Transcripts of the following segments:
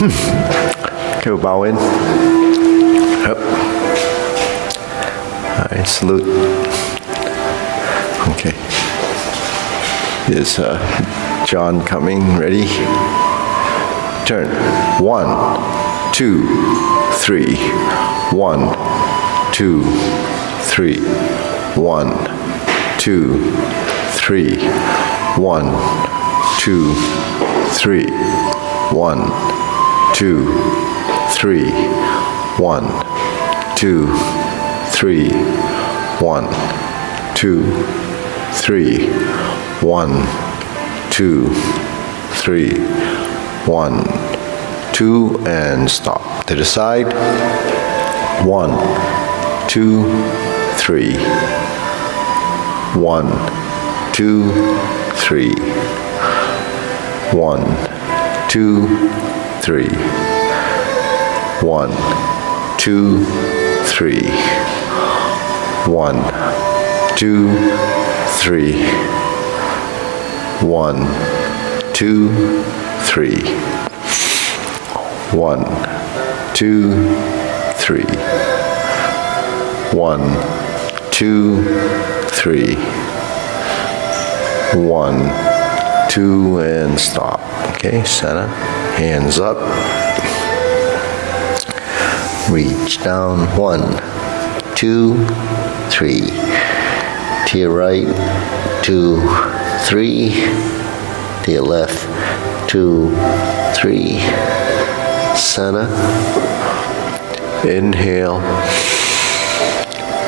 Okay, we'll bow in. Up. All right, salute. Okay. Is John coming? Ready? Turn. 1, 2, 3. 1, 2, 3. 1, 2, 3. 1, 2, 3. 1, 2, 3. 1, 2, 3. 1, 2, 3. 1, 2, 3. 1, 2, and stop. To the side. 1, 2, 3. 1, 2, 3. 1, 2, 3. 1, 2, 3. 1, 2, 3. 1, 2, 3. 1, 2, 3. 1, 2, 3. 1, 2, and stop. Okay, center. Hands up. Reach down. 1, 2, 3. To your right. 2, 3. To your left. 2, 3. Center. Inhale.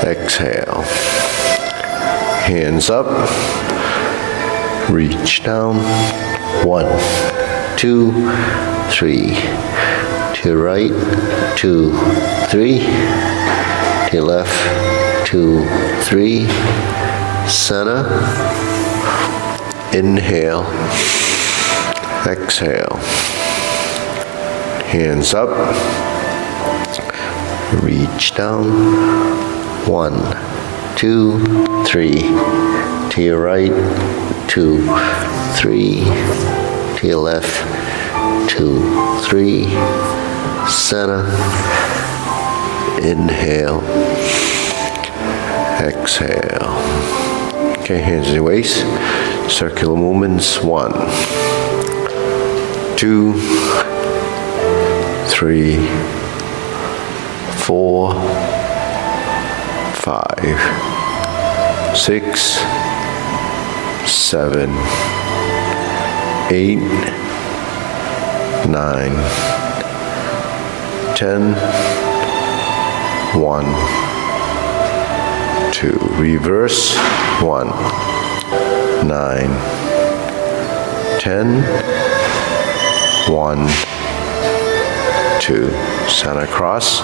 Exhale. Hands up. Reach down. 1, 2, 3. To your right. 2, 3. To your left. 2, 3. Center. Inhale. Exhale. Hands up. Reach down. 1, 2, 3. To your right. 2, 3. To your left. 2, 3. Center. Inhale. Exhale. Okay, hands in your waist. Circular movements. 1, 2, 3, 4, 5, 6, 7, 8, 9, 10, 1, 2. Reverse. 1, 9, 10, 1, 2. Center cross.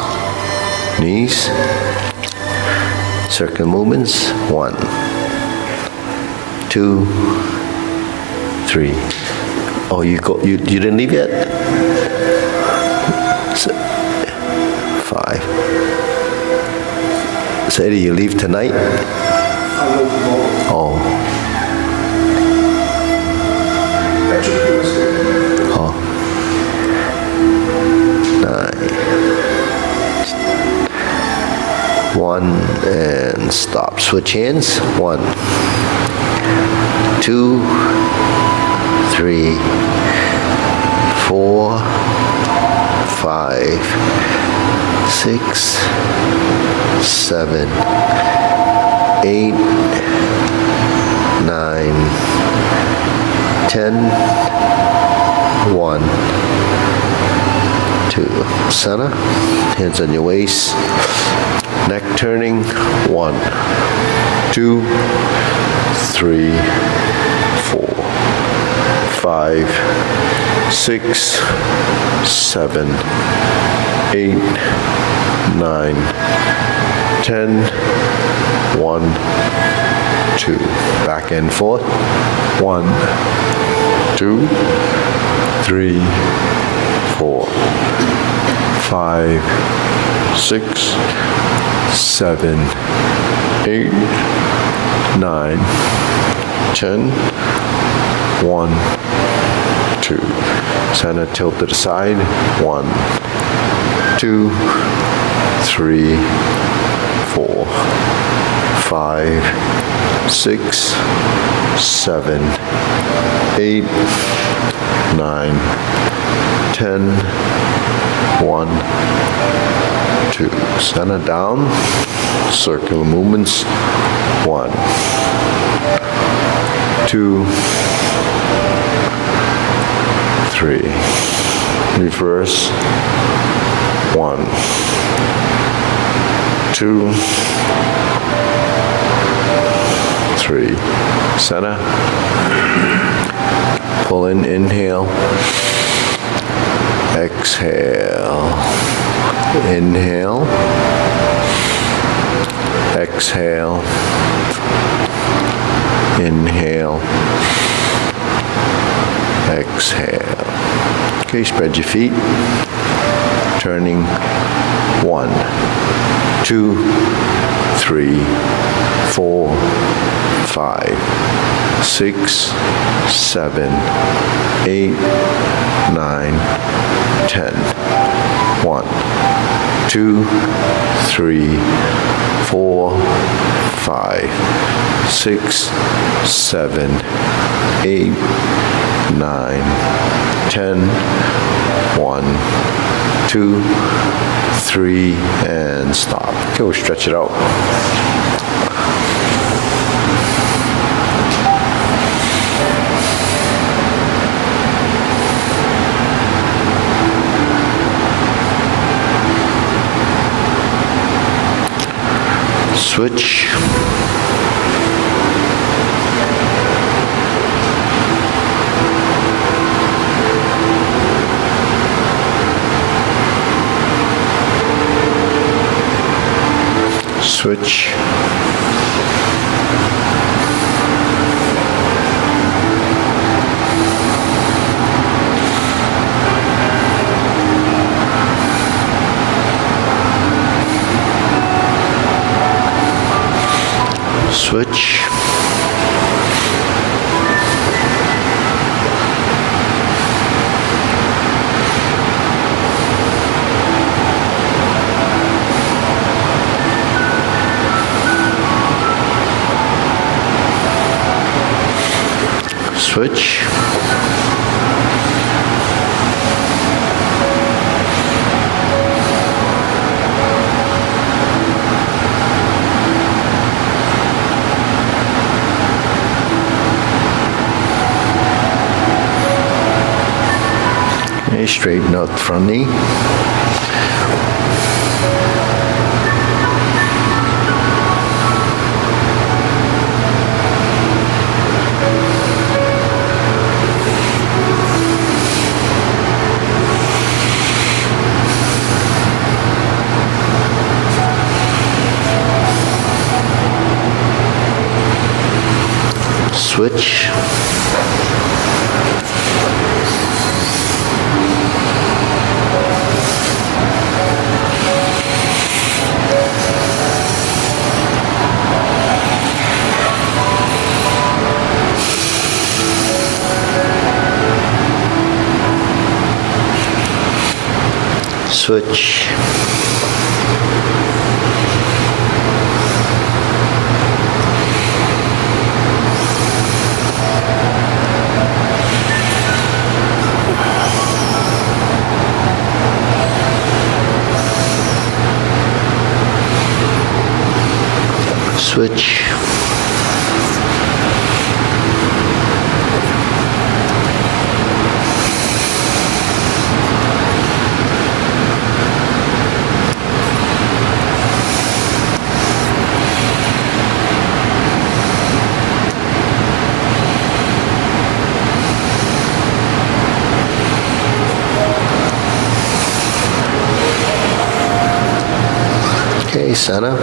Knees. Circle movements. 1, 2, 3. Oh, you didn't leave yet? 5. So Eddie, you leave tonight? Oh. Oh. 9. 1 and stop. Switch hands. 1, 2, 3, 4, 5, 6, 7, 8, 9, 10, 1, 2. Center. Hands on your waist. Neck turning. 1, 2, 3, 4, 5, 6, 7, 8, 9, 10, 1, 2. Back and forth. 1, 2, 3, 4, 5, 6, 7, 8, 9, 10, 1, 2. Center tilt to the side. 1, 2, 3, 4, 5, 6, 7, 8, 9, 10, 1, 2. Center down, circular movements. 1, 2, 3. Reverse. 1, 2, 3. Center. Pull in, inhale. Exhale. Inhale. Exhale. Inhale. Exhale. Okay, spread your feet. Turning. 1, 2, 3, 4, 5, 6, 7, 8, 9, 10. 1, 2, 3, 4, 5, 6, 7, 8, 9, 10. 1, 2, 3, and stop. Go stretch it out. Switch. Switch. Switch. Switch. Okay, straighten out the front knee. Switch. Switch. Switch. Okay, center.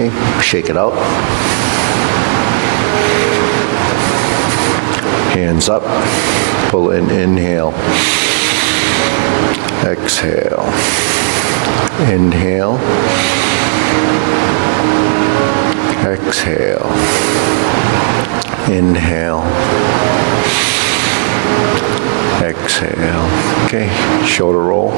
Okay, shake it out. Hands up, pull in, inhale. Exhale. Inhale. Exhale. Inhale. Exhale. Okay, shoulder roll.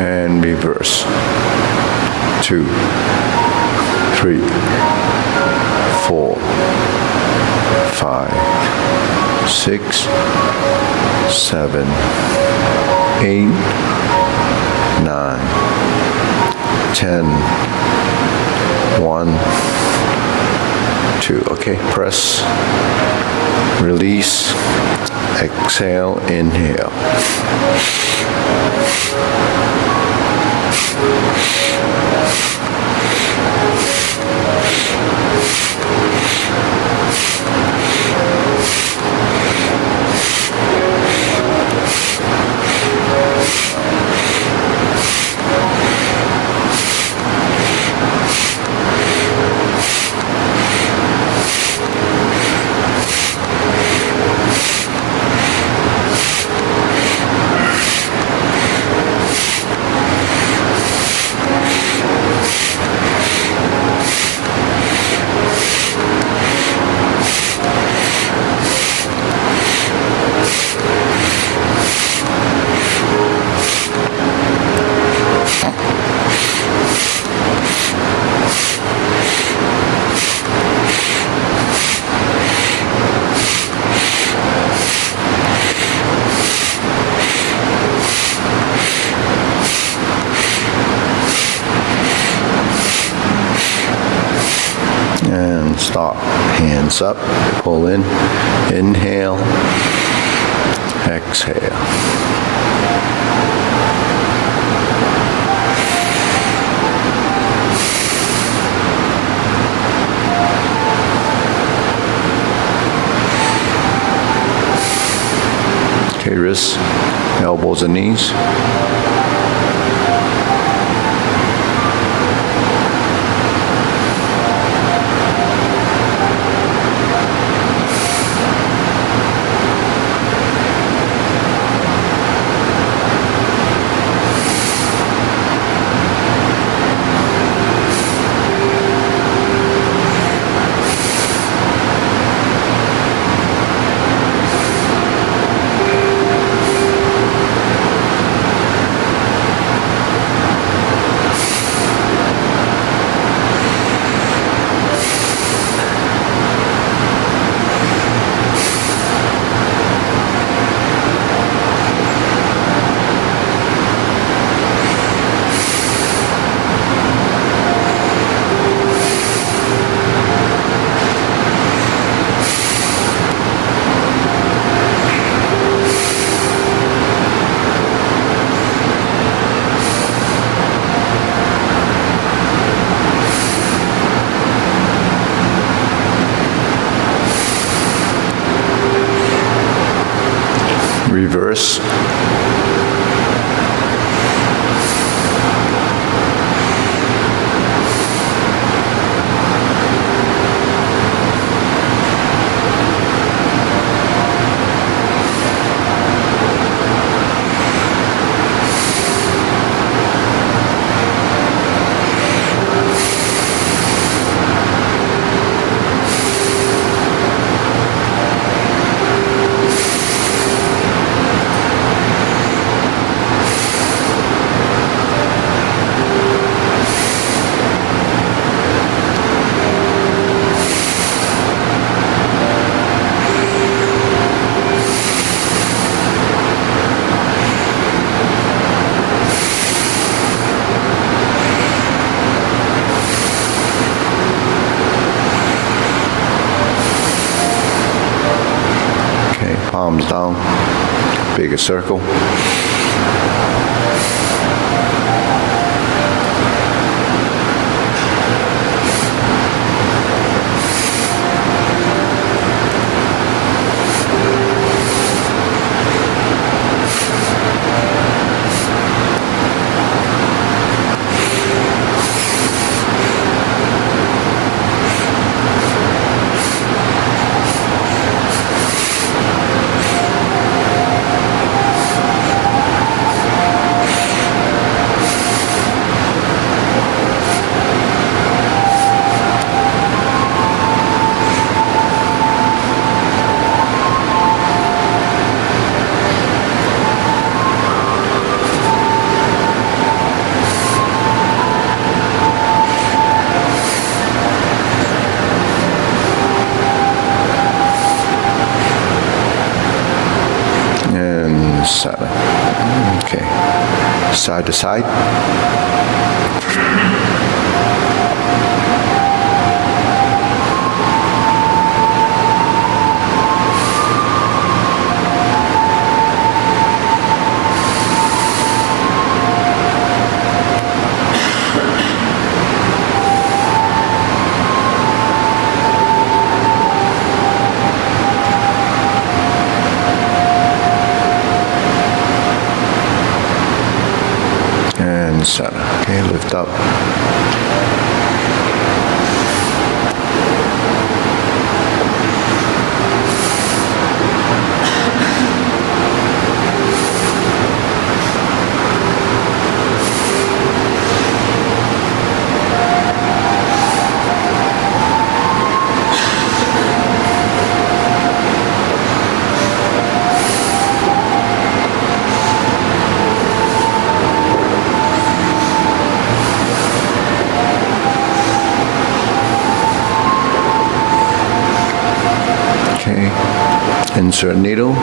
And reverse. 2, 3, 4, 5, 6, 7, 8, 9, 10, 1, 2. Okay, press, release, exhale, inhale. And stop. Hands up. Pull in. Inhale. Exhale. Okay, wrists, elbows and knees. Reverse. bigger circle. Sana. Okay. Side to side. Sana. Okay, lift up. Okay, insert needle.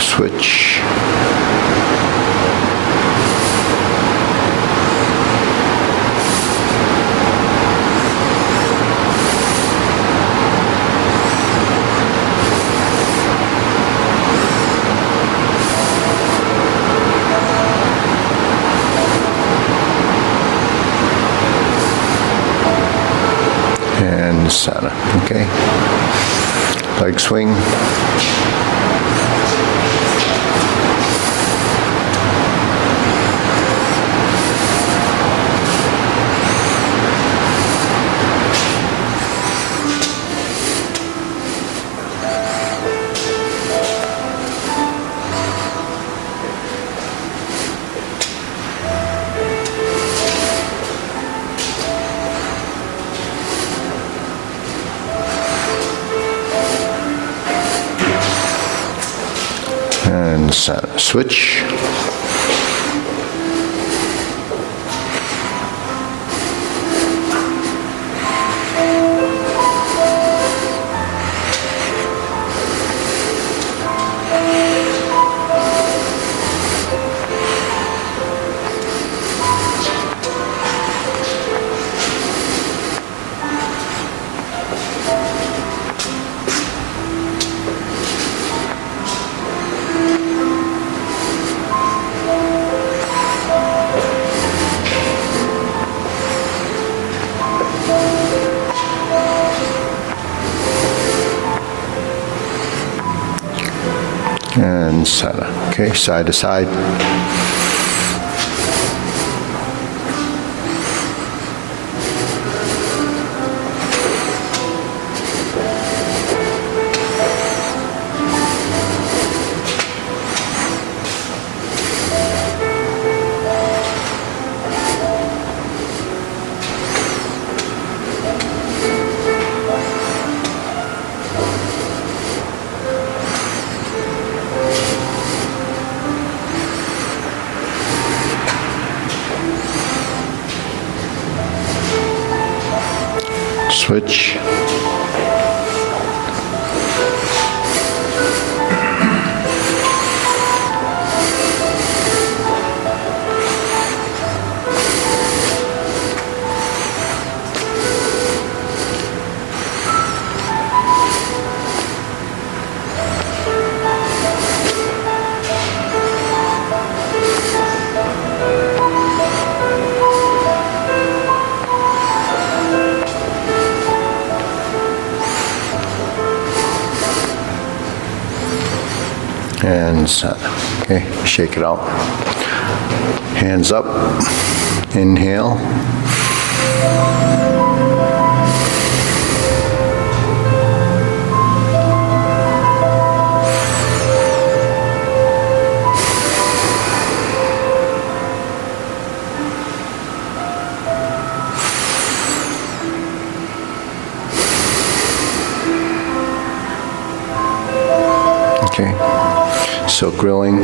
Switch. And Sana. Okay. Leg swing. And switch. And Sana. Okay, side to side. Switch. Hands, okay, shake it out. Hands up, inhale. Okay. Silk grilling.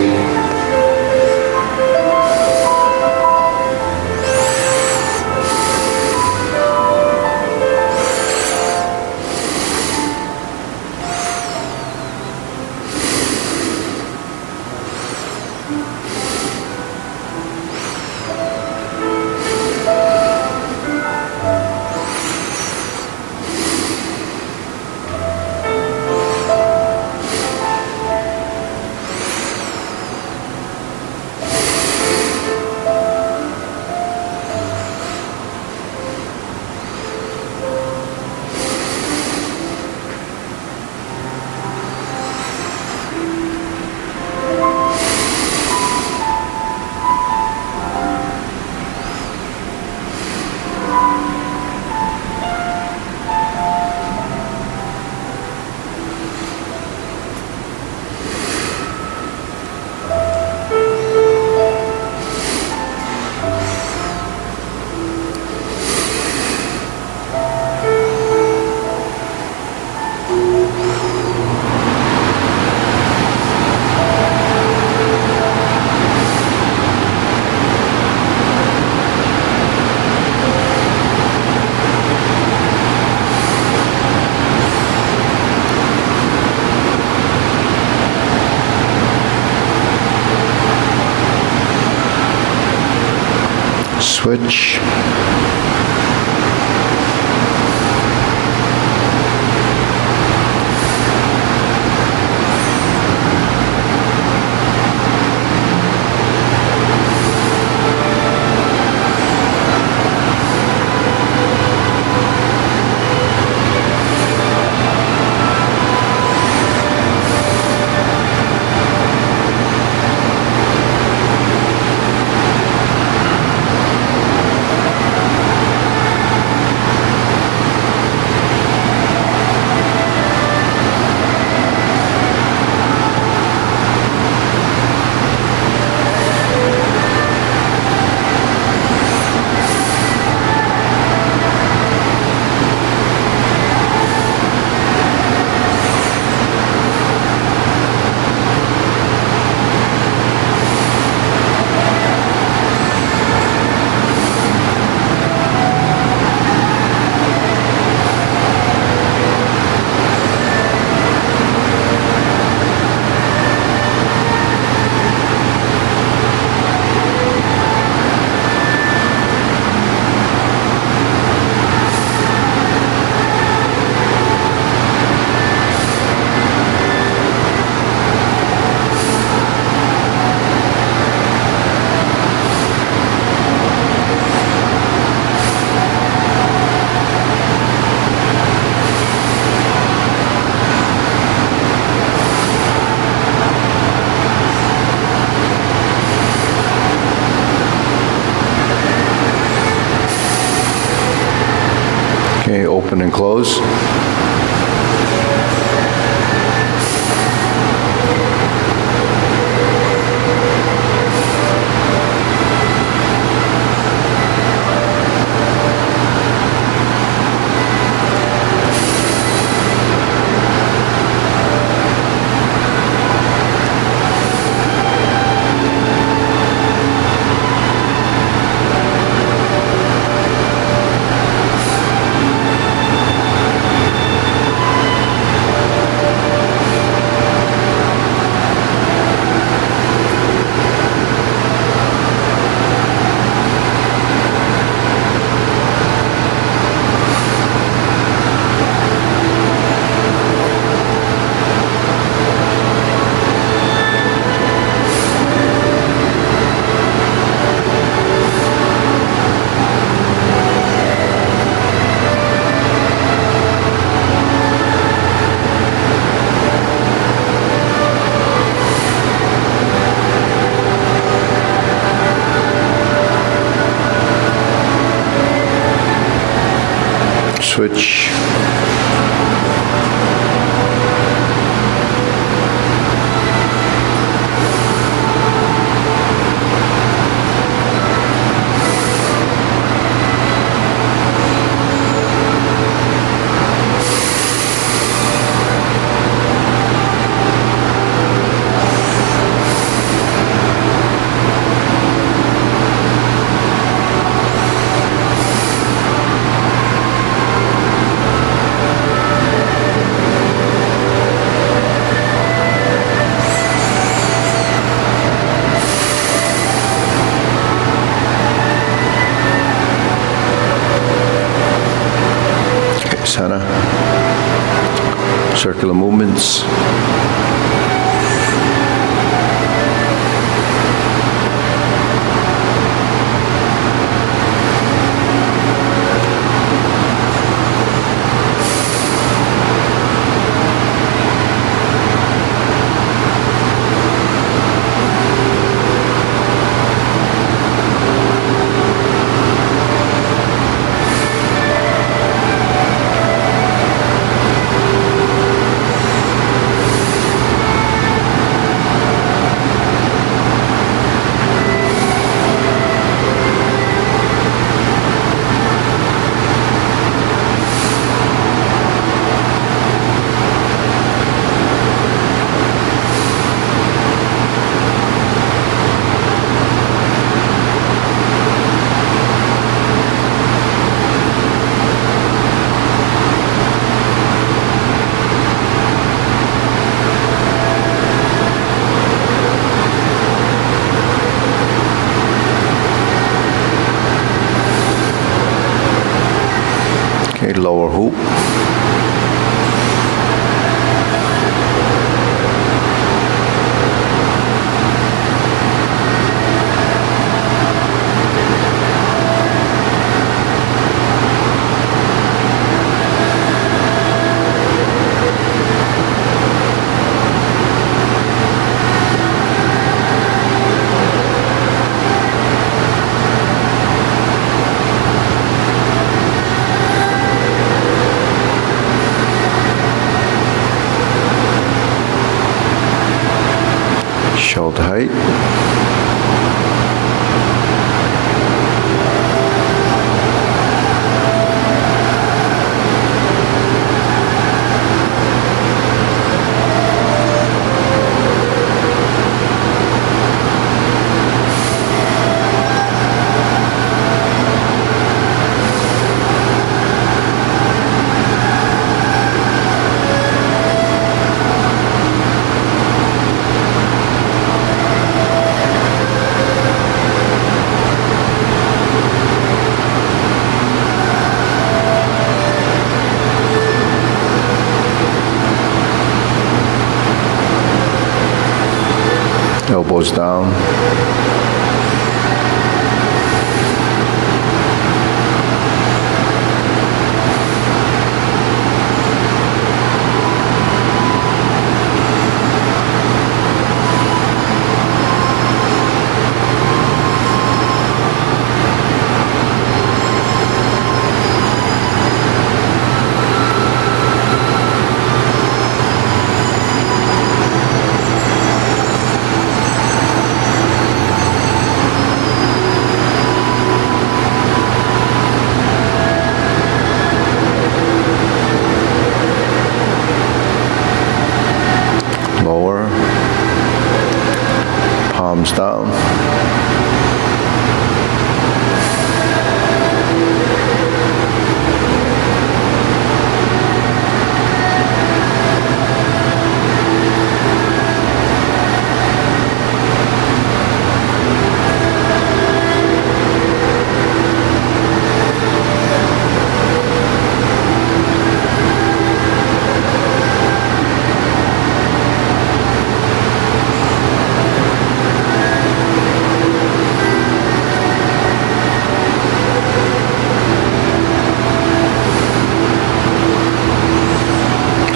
Switch. Okay, open and close. switch. Sana. Circular movements. Okay, lower hoop. Shoulder height. Elbows down. Lower, palms down.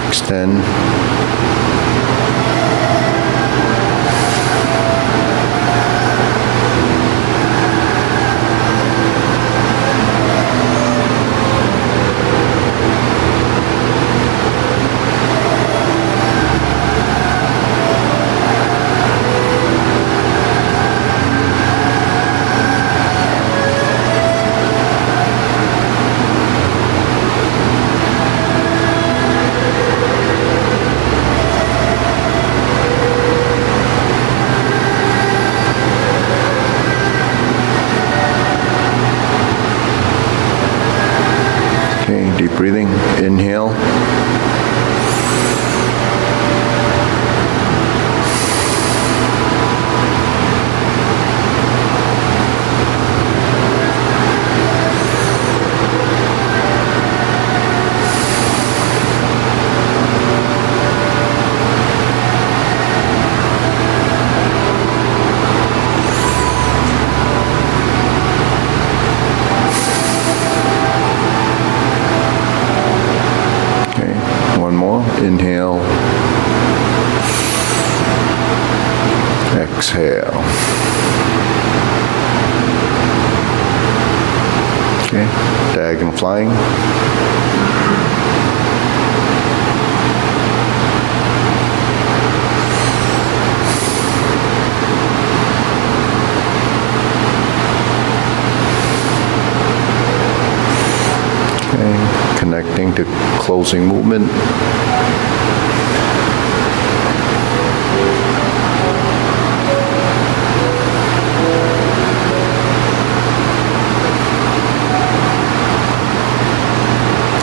Extend. inhale. Inhale, exhale. Okay, diagonal flying. Okay, connecting to closing movement.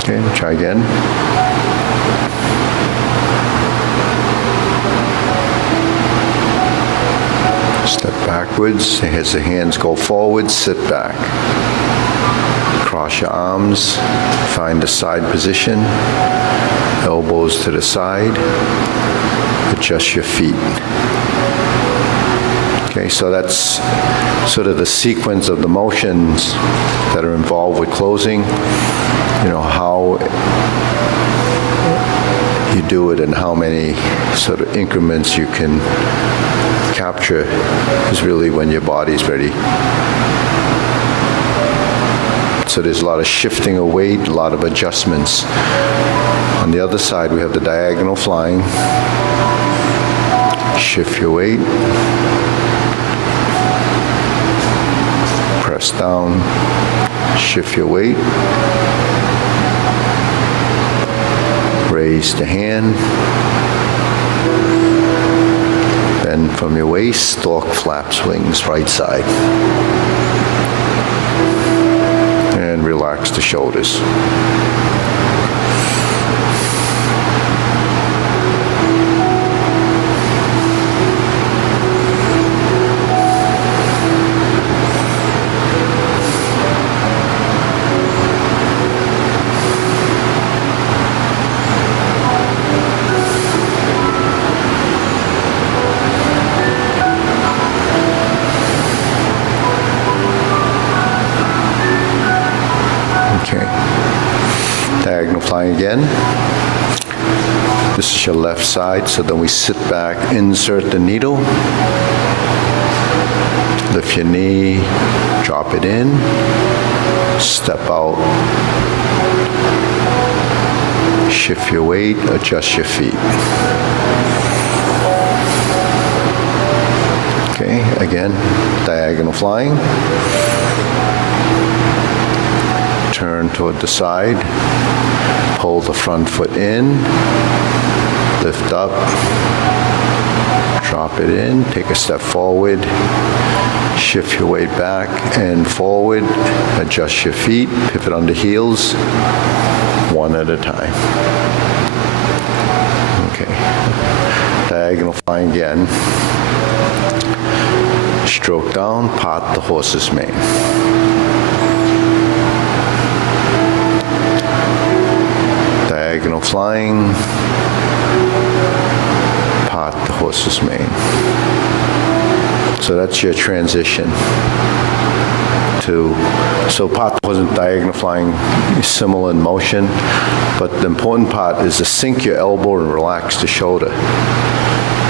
Okay, try again. Step backwards, as the hands go forward, sit back. Cross your arms, find a side position, elbows to the side, adjust your feet. Okay, so that's sort of the sequence of the motions that are involved with closing. You know, how you do it and how many sort of increments you can capture is really when your body's ready. So there's a lot of shifting of weight, a lot of adjustments. On the other side, we have the diagonal flying. Shift your weight. Press down. Shift your weight. Raise the hand. Bend from your waist, stork flaps wings, right side. And relax the shoulders. Diagonal flying again. This is your left side, so then we sit back, insert the needle, lift your knee, drop it in, step out, shift your weight, adjust your feet. Okay, again, diagonal flying. Turn toward the side, pull the front foot in, lift up, drop it in, take a step forward, shift your weight back and forward, adjust your feet, pivot on the heels, one at a time. Okay, diagonal flying again. Stroke down, part the horse's mane. Diagonal flying, part the horse's mane. So that's your transition to, so part wasn't diagonal flying, similar in motion, but the important part is to sink your elbow and relax the shoulder.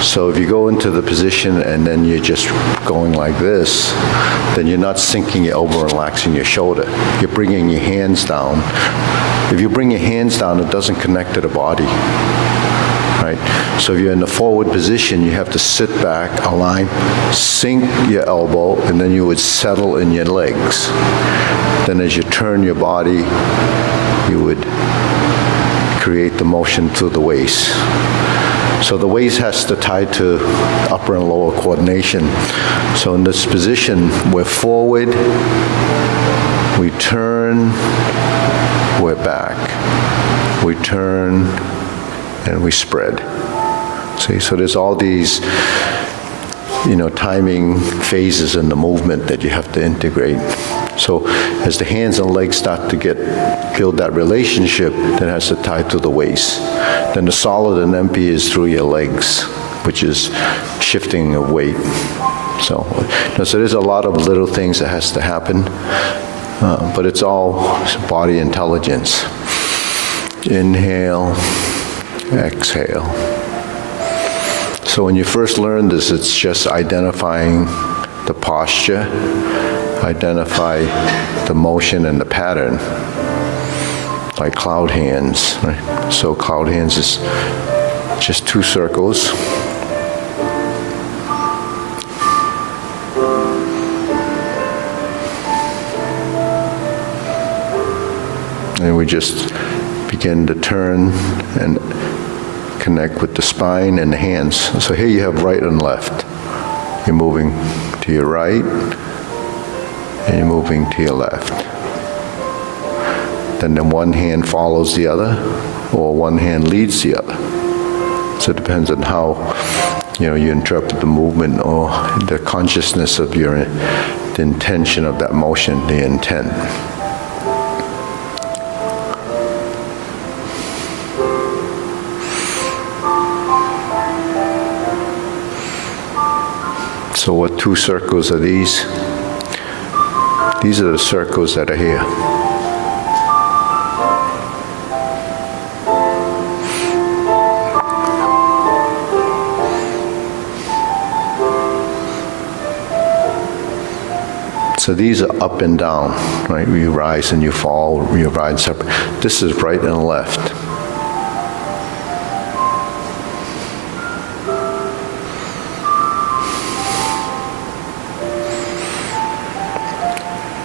So if you go into the position and then you're just going like this, then you're not sinking your elbow and relaxing your shoulder. You're bringing your hands down. If you bring your hands down, it doesn't connect to the body, right? So if you're in the forward position, you have to sit back, align, sink your elbow, and then you would settle in your legs. Then as you turn your body, you would create the motion through the waist. So the waist has to tie to upper and lower coordination. So in this position, we're forward, we turn, we're back. we turn, and we spread. See, so there's all these, timing phases in the movement that you have to integrate. So as the hands and legs start to build that relationship, that has to tie to the waist. Then the solid and empty is through your legs, which is shifting of weight. So there's a lot of little things that has to happen, but it's all body intelligence. Inhale, exhale. So when you first learn this, it's just identifying the posture, identify the motion and the pattern, like cloud hands, right? So cloud hands is just 2 circles. And we just begin to turn and connect with the spine and the hands. So here you have right and left. You're moving to your right, and you're moving to your left. Then the one hand follows the other, or one hand leads the other. So it depends on how, you interpret the movement or the consciousness of the intention of that motion, the intent. So what 2 circles are these? These are the circles that are here. So these are up and down, right? You rise and you fall, you rise separate. This is right and left.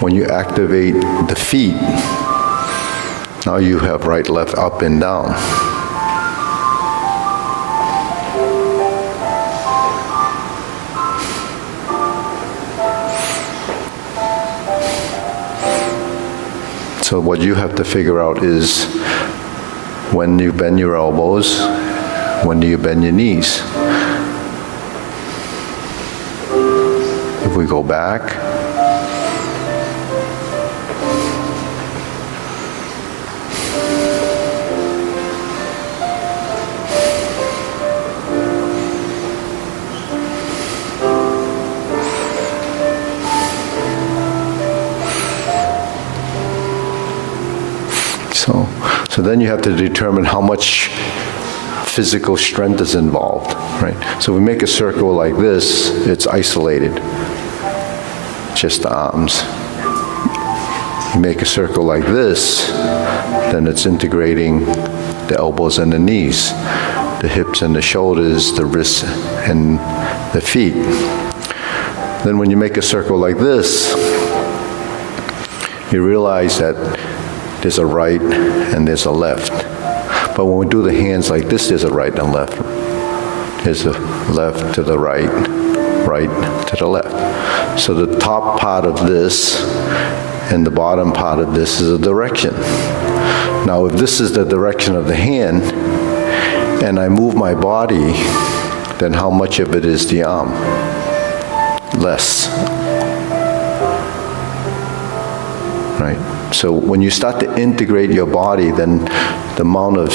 When you activate the feet, now you have right, left, up, and down. So what you have to figure out is when you bend your elbows, when do you bend your knees? If we go back, So then you have to determine how much physical strength is involved, right? So we make a circle like this, it's isolated, just the arms. You make a circle like this, then it's integrating the elbows and the knees, the hips and the shoulders, the wrists and the feet. Then when you make a circle like this, you realize that there's a right and there's a left. But when we do the hands like this, there's a right and left. There's a left to the right, right to the left. So the top part of this and the bottom part of this is a direction. Now, if this is the direction of the hand, and I move my body, then how much of it is the arm? Less. Right? So when you start to integrate your body, then the amount of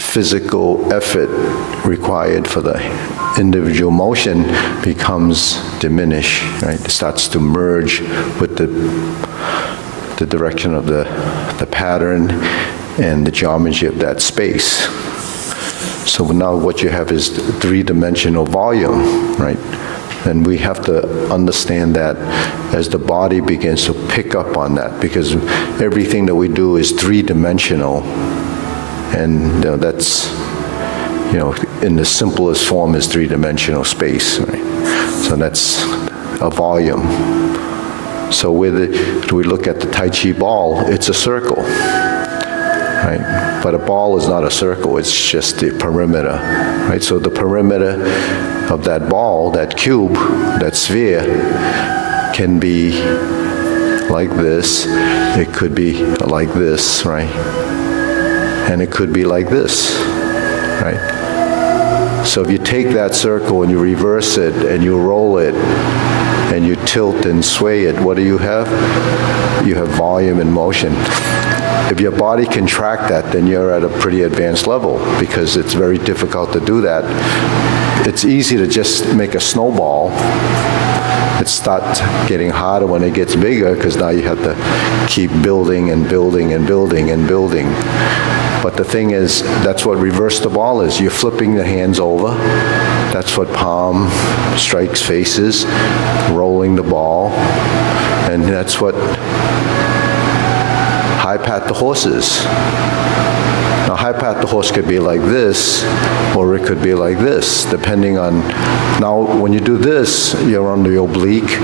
physical effort required for the individual motion becomes diminished, right? It starts to merge with the direction of the pattern and the geometry of that space. So now what you have is 3-dimensional volume, right? And we have to understand that as the body begins to pick up on that, because everything that we do is 3-dimensional, and that's, in the simplest form is 3-dimensional space, right? So that's a volume. So when we look at the Tai Chi ball, it's a circle, right? But a ball is not a circle, it's just the perimeter, right? So the perimeter of that ball, that cube, that sphere, can be like this, it could be like this, right? and it could be like this, right? So if you take that circle and you reverse it and you roll it and you tilt and sway it, what do you have? You have volume and motion. If your body can track that, then you're at a pretty advanced level, because it's very difficult to do that. It's easy to just make a snowball. It starts getting harder when it gets bigger, because now you have to keep building and building and building and building. But the thing is, that's what reverse the ball is. You're flipping the hands over. That's what palm strikes faces, rolling the ball. And that's what high pat the horse is. Now, high pat the horse could be like this, or it could be like this, depending on... Now, when you do this, you're on the oblique.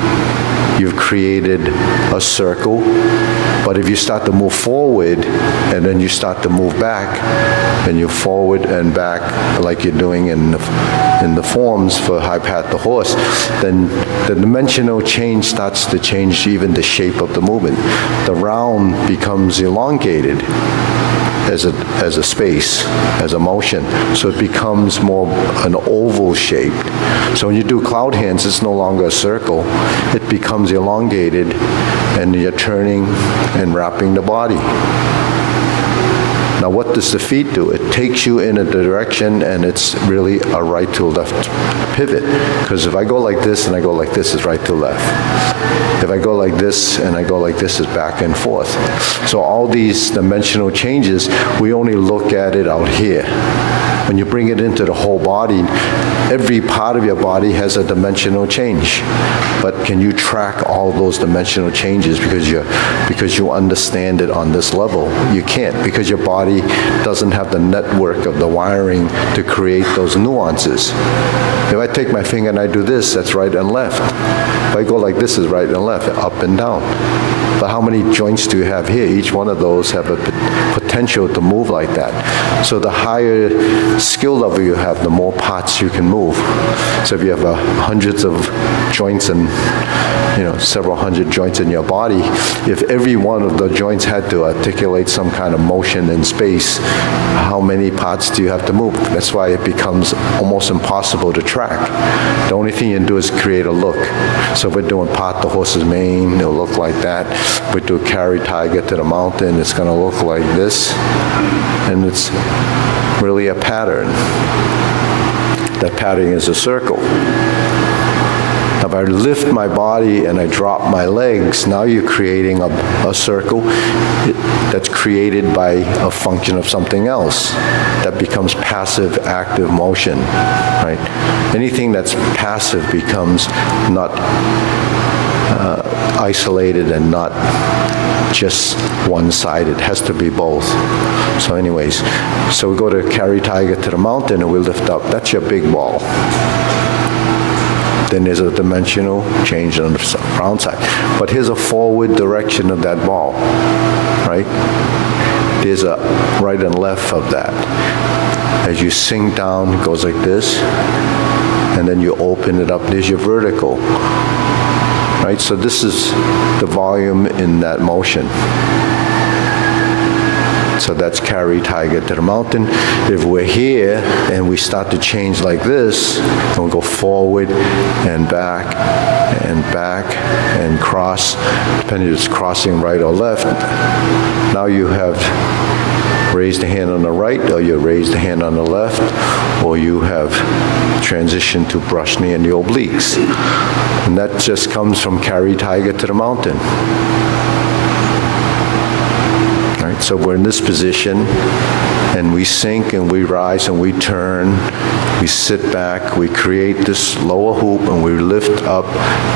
You've created a circle. But if you start to move forward, and then you start to move back, and you forward and back like you're doing in the forms for high pat the horse, then the dimensional change starts to change even the shape of the movement. The round becomes elongated as a space, as a motion. So it becomes more an oval shaped. So when you do cloud hands, it's no longer a circle. It becomes elongated, and you're turning and wrapping the body. Now, what does the feet do? It takes you in a direction, and it's really a right to left pivot. Because if I go like this and I go like this, it's right to left. If I go like this and I go like this, it's back and forth. So all these dimensional changes, we only look at it out here. When you bring it into the whole body, every part of your body has a dimensional change. But can you track all those dimensional changes because you understand it on this level? You can't, because your body doesn't have the network of the wiring to create those nuances. If I take my finger and I do this, that's right and left. If I go like this, is right and left, up and down. But how many joints do you have here? Each one of those have a potential to move like that. So the higher skill level you have, the more parts you can move. So if you have hundreds of joints and several hundred joints in your body, if every one of the joints had to articulate some kind of motion in space, how many parts do you have to move? That's why it becomes almost impossible to track. The only thing you can do is create a look. So if we're doing part the horse's mane, it'll look like that. If we do carry tiger to the mountain, it's going to look like this. And it's really a pattern. That pattern is a circle. If I lift my body and I drop my legs, now you're creating a circle that's created by a function of something else. That becomes passive active motion, right? Anything that's passive becomes not isolated and not just one-sided. It has to be both. So anyways, so we go to carry tiger to the mountain and we lift up. That's your big ball. Then there's a dimensional change on the round side. But here's a forward direction of that ball, right? There's a right and left of that. As you sink down, it goes like this, and then you open it up. There's your vertical, right? So this is the volume in that motion. So that's carry tiger to the mountain. If we're here and we start to change like this, and we go forward and back and cross, depending if it's crossing right or left, now you have raised a hand on the right, or you raised a hand on the left, or you have transitioned to brush knee and the obliques. And that just comes from carry tiger to the mountain. So we're in this position, and we sink and we rise and we turn, we sit back, we create this lower hoop and we lift up.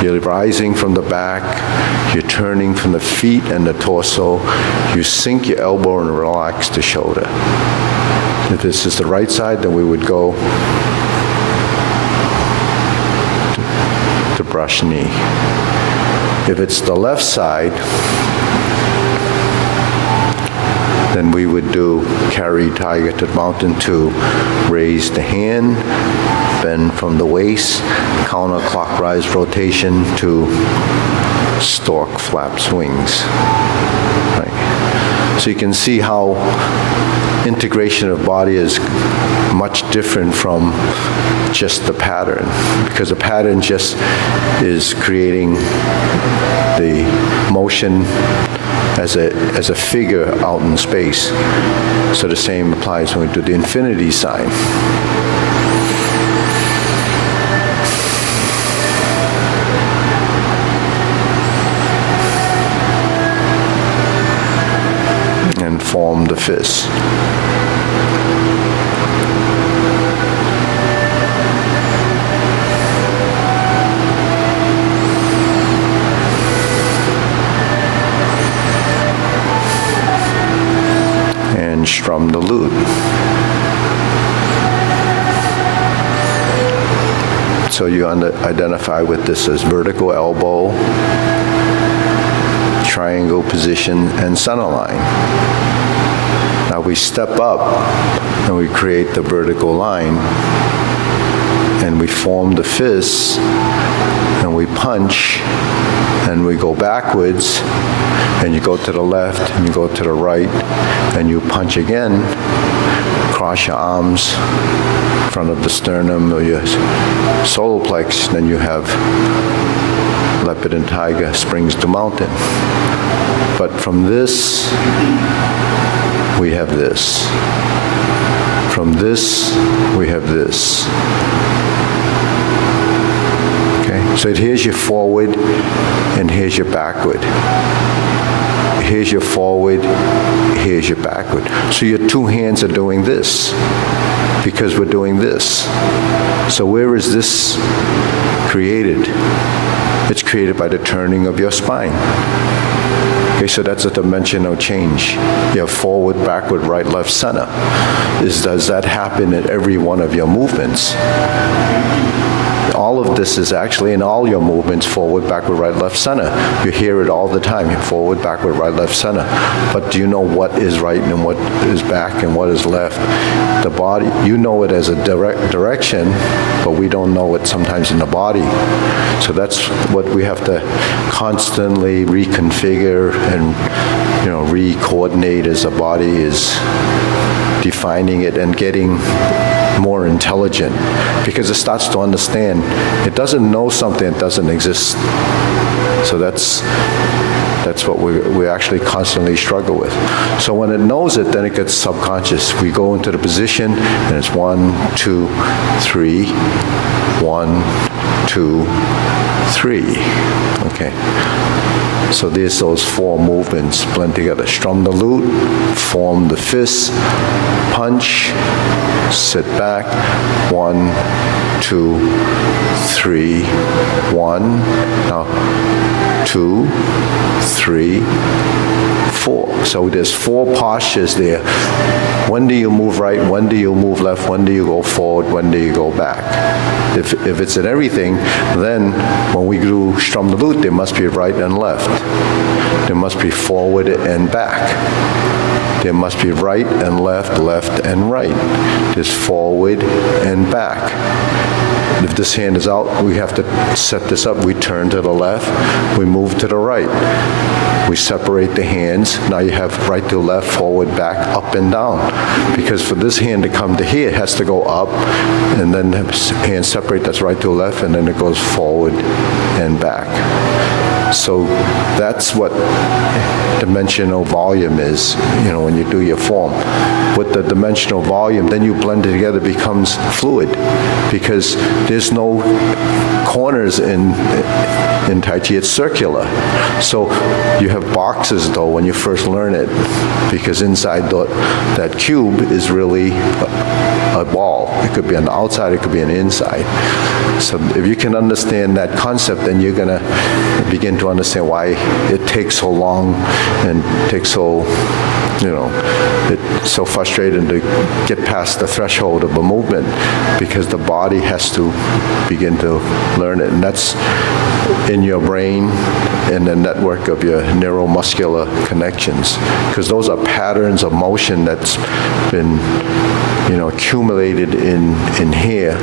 You're rising from the back, you're turning from the feet and the torso, you sink your elbow and relax the shoulder. If this is the right side, then we would go to brush knee. If it's the left side, then we would do carry tiger to the mountain to raise the hand, bend from the waist, counterclockwise rotation to stork flaps wings. Right. So you can see how integration of body is much different from just the pattern, because the pattern just is creating the motion as a figure out in space. So the same applies when we do the infinity sign. And form the fist. And strum the lute. So you identify with this as vertical elbow, triangle position, and center line. Now we step up and we create the vertical line, and we form the fist, and we punch, and we go backwards, and you go to the left, and you go to the right, and you punch again, cross your arms in front of the sternum or your solar plex, then you have leopard and tiger, springs to mountain. But from this, we have this. From this, we have this. Okay, so here's your forward, and here's your backward. Here's your forward, here's your backward. So your two hands are doing this, because we're doing this. So where is this created? It's created by the turning of your spine. Okay, so that's a dimensional change. You have forward, backward, right, left, center. Does that happen in every one of your movements? All of this is actually in all your movements, forward, backward, right, left, center. You hear it all the time, forward, backward, right, left, center. But do you know what is right and what is back and what is left? The body, you know it as a direct direction, but we don't know it sometimes in the body. So that's what we have to constantly reconfigure and, re-coordinate as the body is defining it and getting more intelligent, because it starts to understand. It doesn't know something that doesn't exist. So that's what we actually constantly struggle with. So when it knows it, then it gets subconscious. We go into the position, and it's 1, 2, 3, 1, 2, 3. Okay. So there's those four movements blend together. Strum the lute, form the fist, punch, sit back, 1, 2, 3, 1. Now, 2, 3, 4. So there's four postures there. When do you move right? When do you move left? When do you go forward? When do you go back? If it's in everything, then when we do strum the lute, there must be right and left. There must be forward and back. There must be right and left, left and right. There's forward and back. If this hand is out, we have to set this up. We turn to the left, we move to the right. We separate the hands. Now you have right to left, forward, back, up and down. Because for this hand to come to here, it has to go up, and then the hands separate, that's right to left, and then it goes forward and back. So that's what dimensional volume is, when you do your form. With the dimensional volume, then you blend it together, it becomes fluid, because there's no corners in Tai Chi, it's circular. So you have boxes, though, when you first learn it, because inside that cube is really a ball. It could be on the outside, it could be on the inside. So if you can understand that concept, then you're going to begin to understand why it takes so long and takes so, it's so frustrating to get past the threshold of a movement, because the body has to begin to learn it. And that's in your brain and the network of your neuromuscular connections, because those are patterns of motion that's been accumulated in here,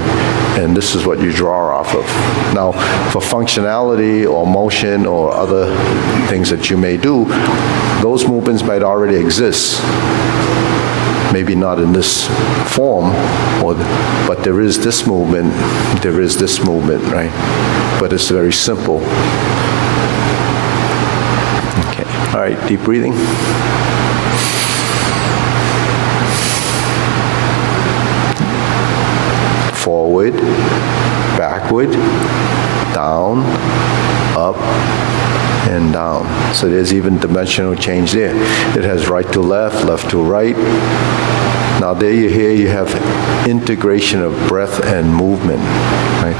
and this is what you draw off of. Now, for functionality or motion or other things that you may do, those movements might already exist. maybe not in this form, but there is this movement, right? But it's very simple. Okay, all right, deep breathing. Forward, backward, down, up, and down. So there's even dimensional change there. It has right to left, left to right. Now there you have integration of breath and movement, right?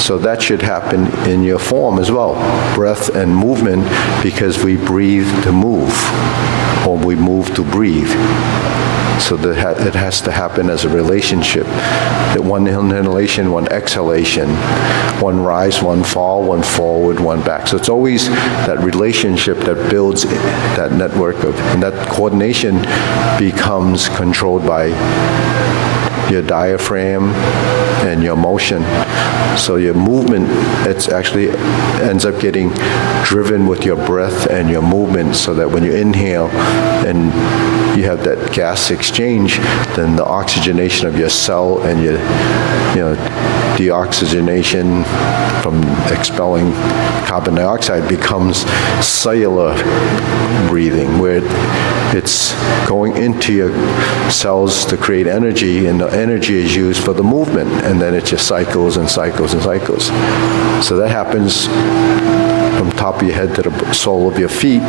So that should happen in your form as well. Breath and movement, because we breathe to move, or we move to breathe. So it has to happen as a relationship. That one inhalation, one exhalation, one rise, one fall, one forward, one back. So it's always that relationship that builds that network and that coordination becomes controlled by your diaphragm and your motion. So your movement, it's actually ends up getting driven with your breath and your movement, so that when you inhale and you have that gas exchange, then the oxygenation of your cell and your, deoxygenation from expelling carbon dioxide becomes cellular breathing, where it's going into your cells to create energy, and the energy is used for the movement, and then it just cycles and cycles and cycles. So that happens from top of your head to the sole of your feet,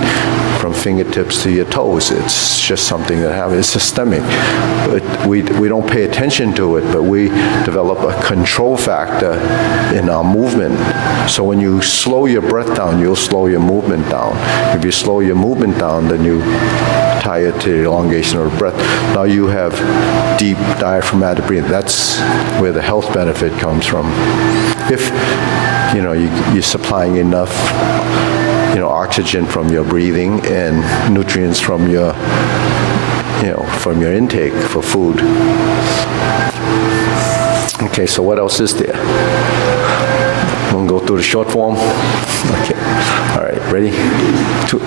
from fingertips to your toes. It's just something that happens. It's systemic. We don't pay attention to it, but we develop a control factor in our movement. So when you slow your breath down, you'll slow your movement down. If you slow your movement down, then you tie it to the elongation of the breath. Now you have deep diaphragmatic breathing. That's where the health benefit comes from. If you're supplying enough oxygen from your breathing and nutrients from your intake for food. Okay, so what else is there? I'm going to go through the short form. Okay, all right, ready? 2.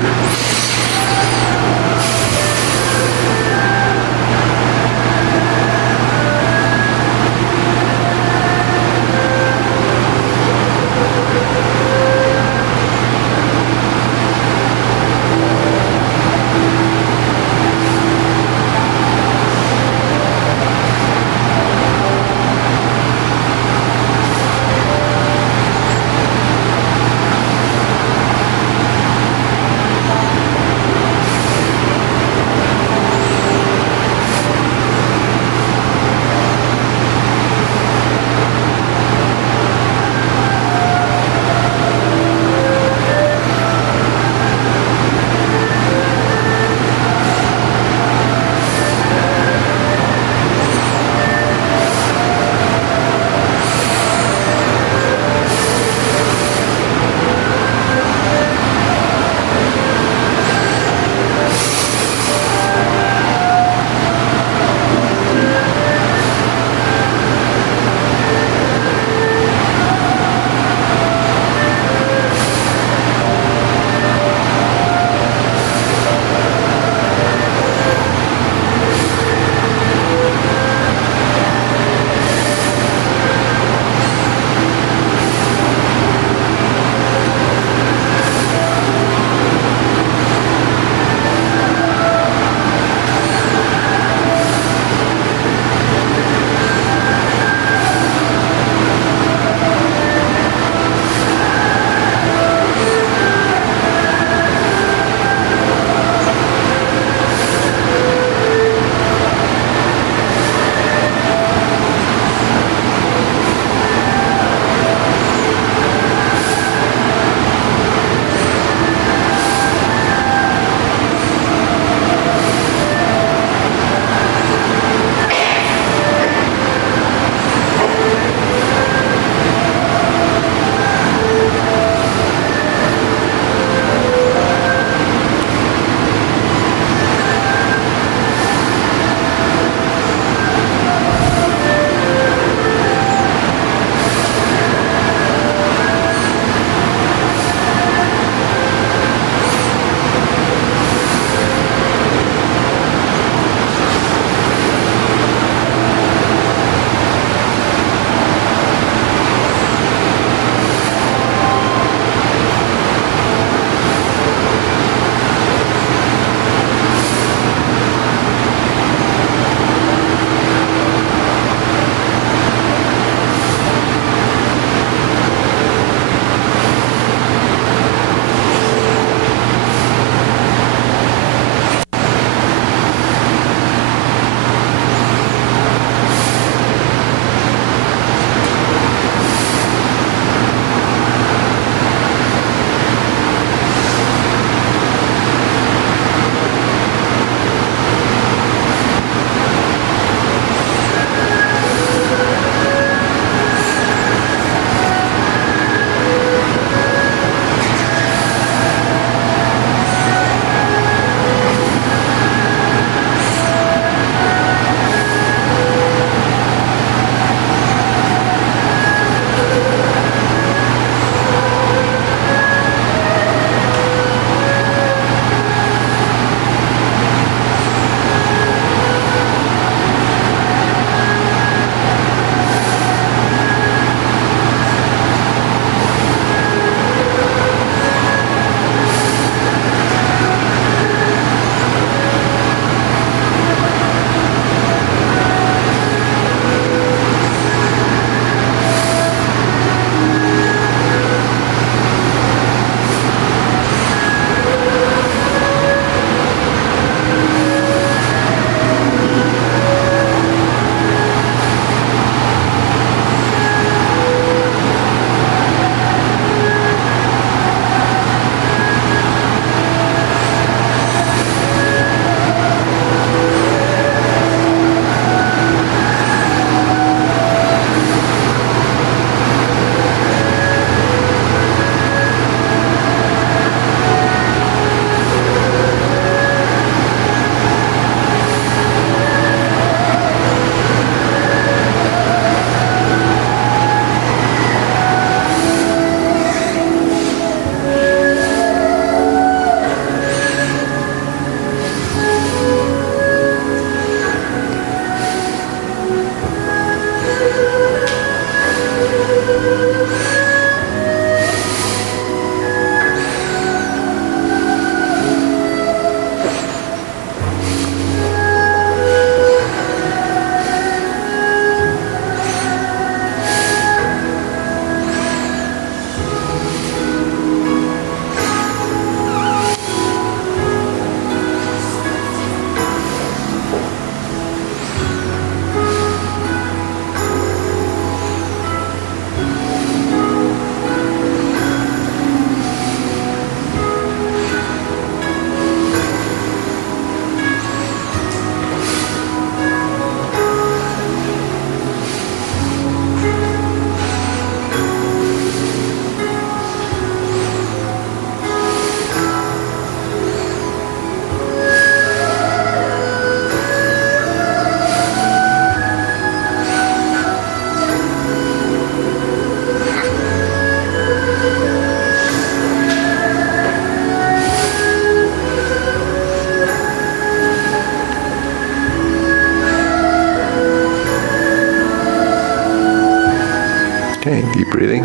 Okay, deep breathing.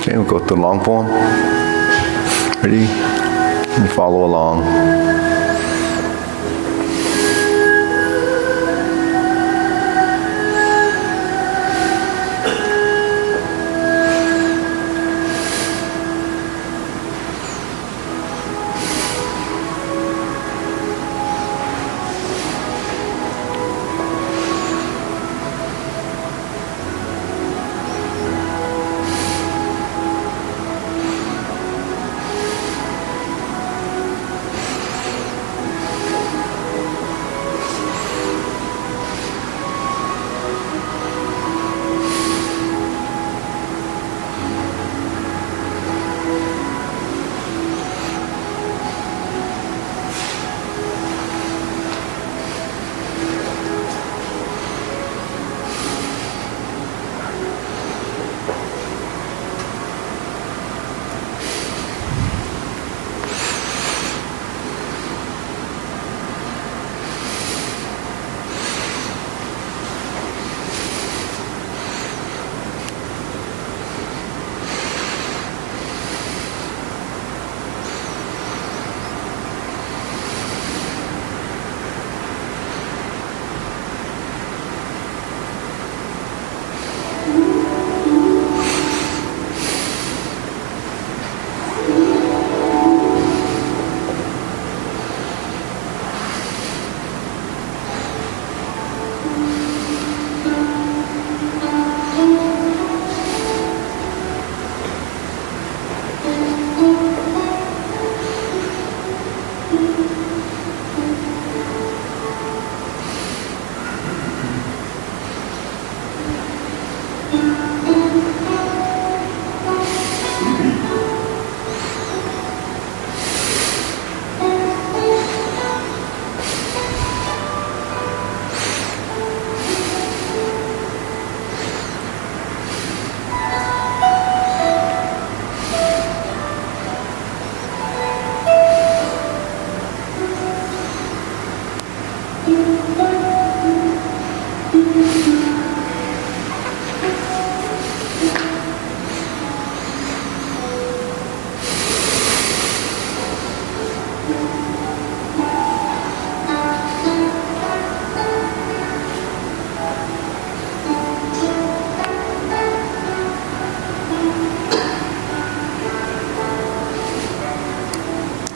Okay, we'll go to the long form. Ready? And follow along.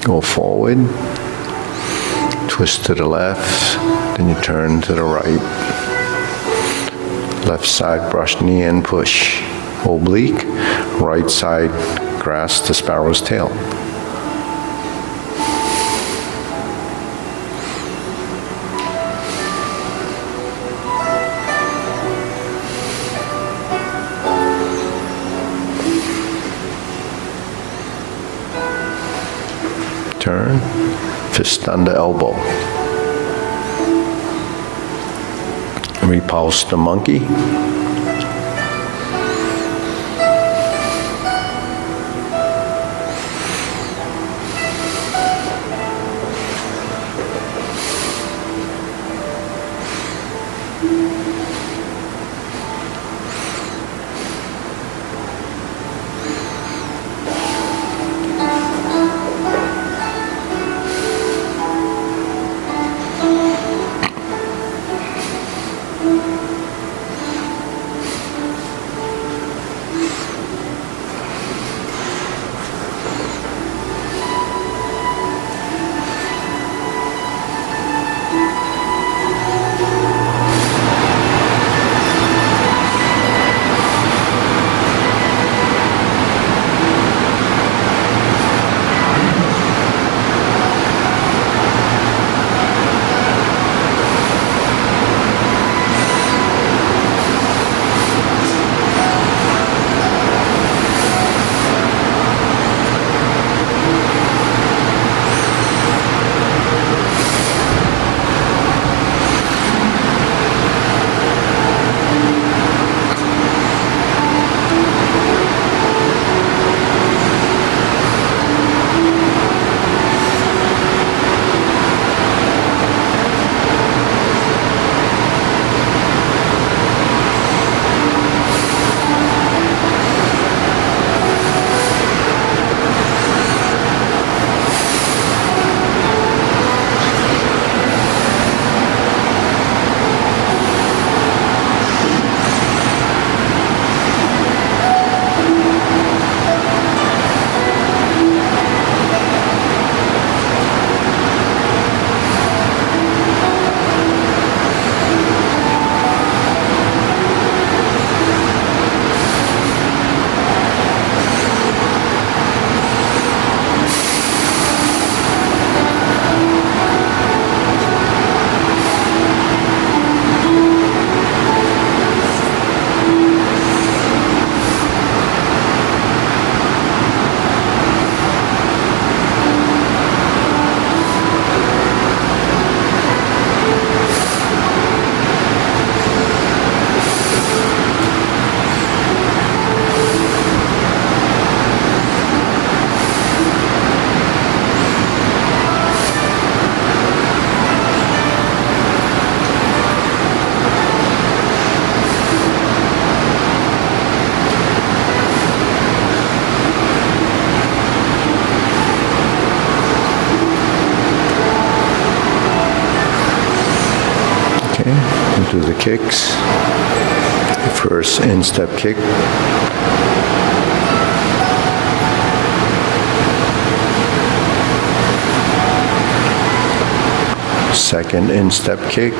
Go forward, twist to the left, then you turn to the right. Left side, brush knee in, push. Oblique, right side, grasp the sparrow's tail. Turn, fist under elbow. Repulse the monkey. through the kicks. First instep kick. Second instep kick.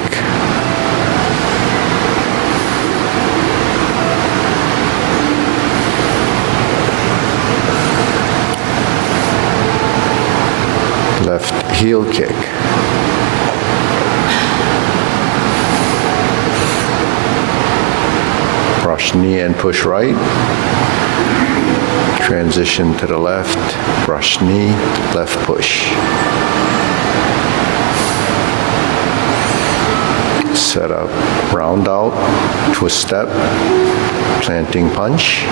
Left heel kick. Brush knee and push right. Transition to the left, brush knee, left push. Set up, round out, twist step, planting punch.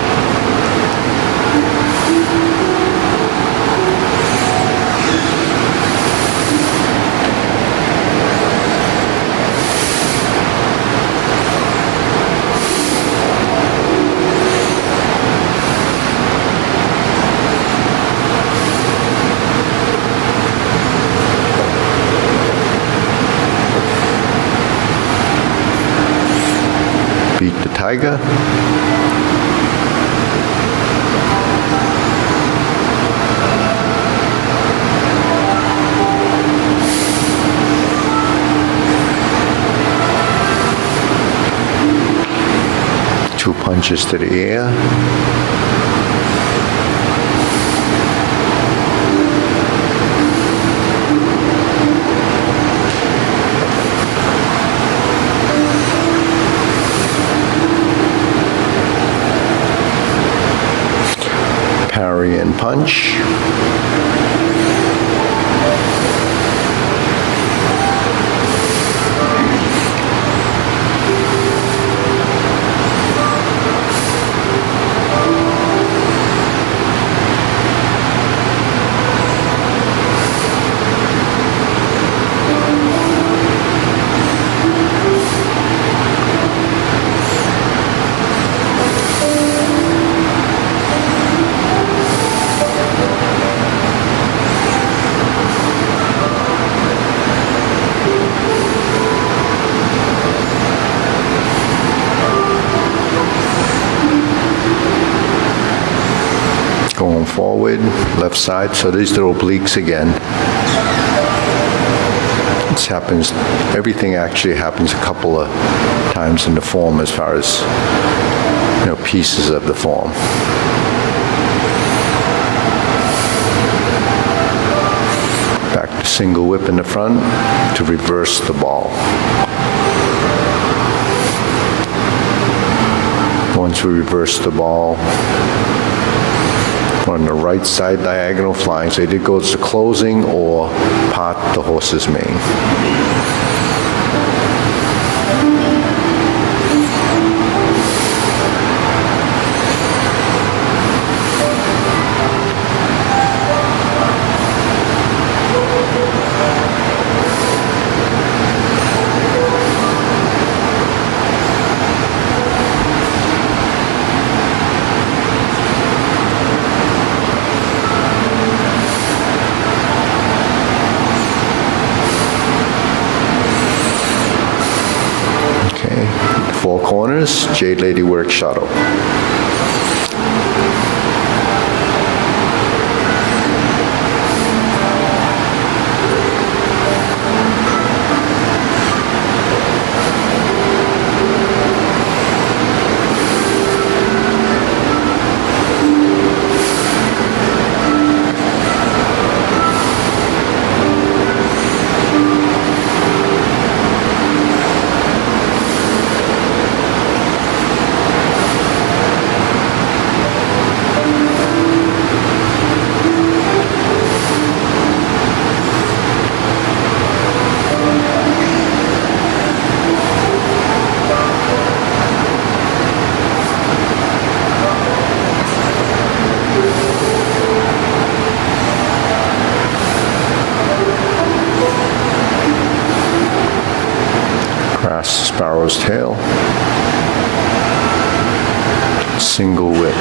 Beat the tiger. Two punches to the air. Parry and punch. Going forward, left side, so these are obliques again. This happens, everything actually happens a couple of times in the form as far as, pieces of the form. Back to single whip in the front to reverse the ball. Once we reverse the ball, on the right side diagonal flying, so it either goes to closing or part the horse's mane. Four corners, Jade Lady work shuttle. Sparrow's tail, single whip.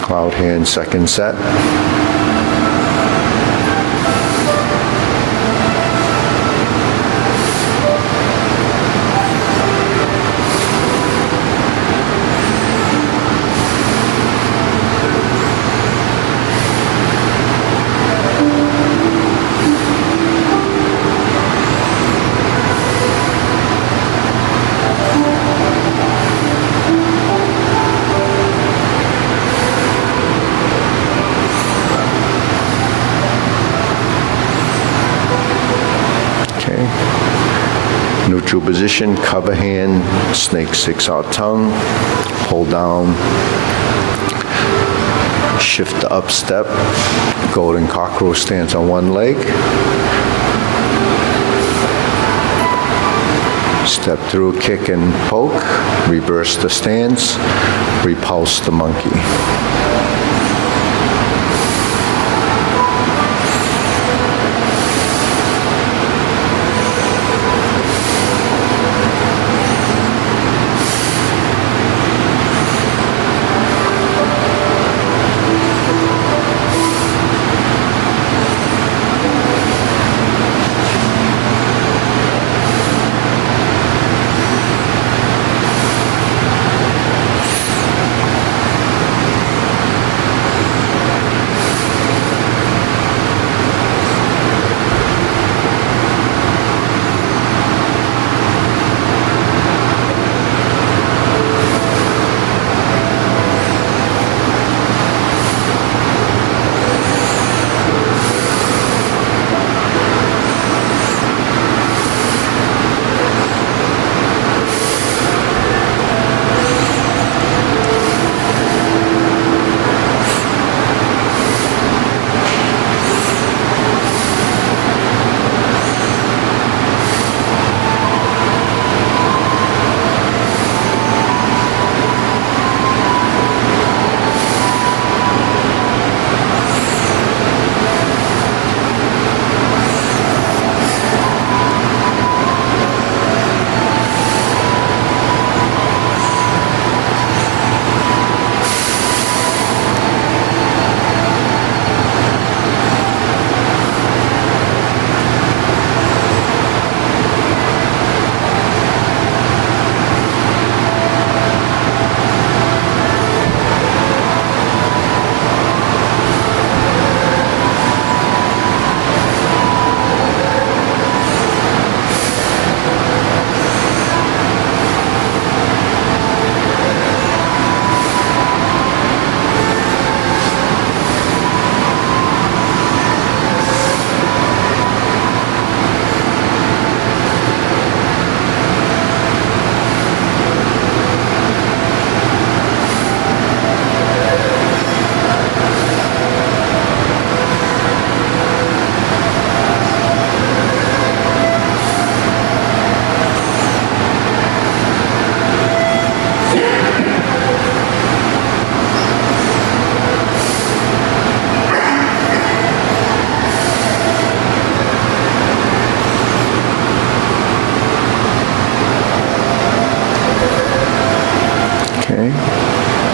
Cloud hand, second set. position, cover hand, snake sticks out tongue, hold down, shift the up step, golden cockroach stance on one leg, step through, kick and poke, reverse the stance, repulse the monkey.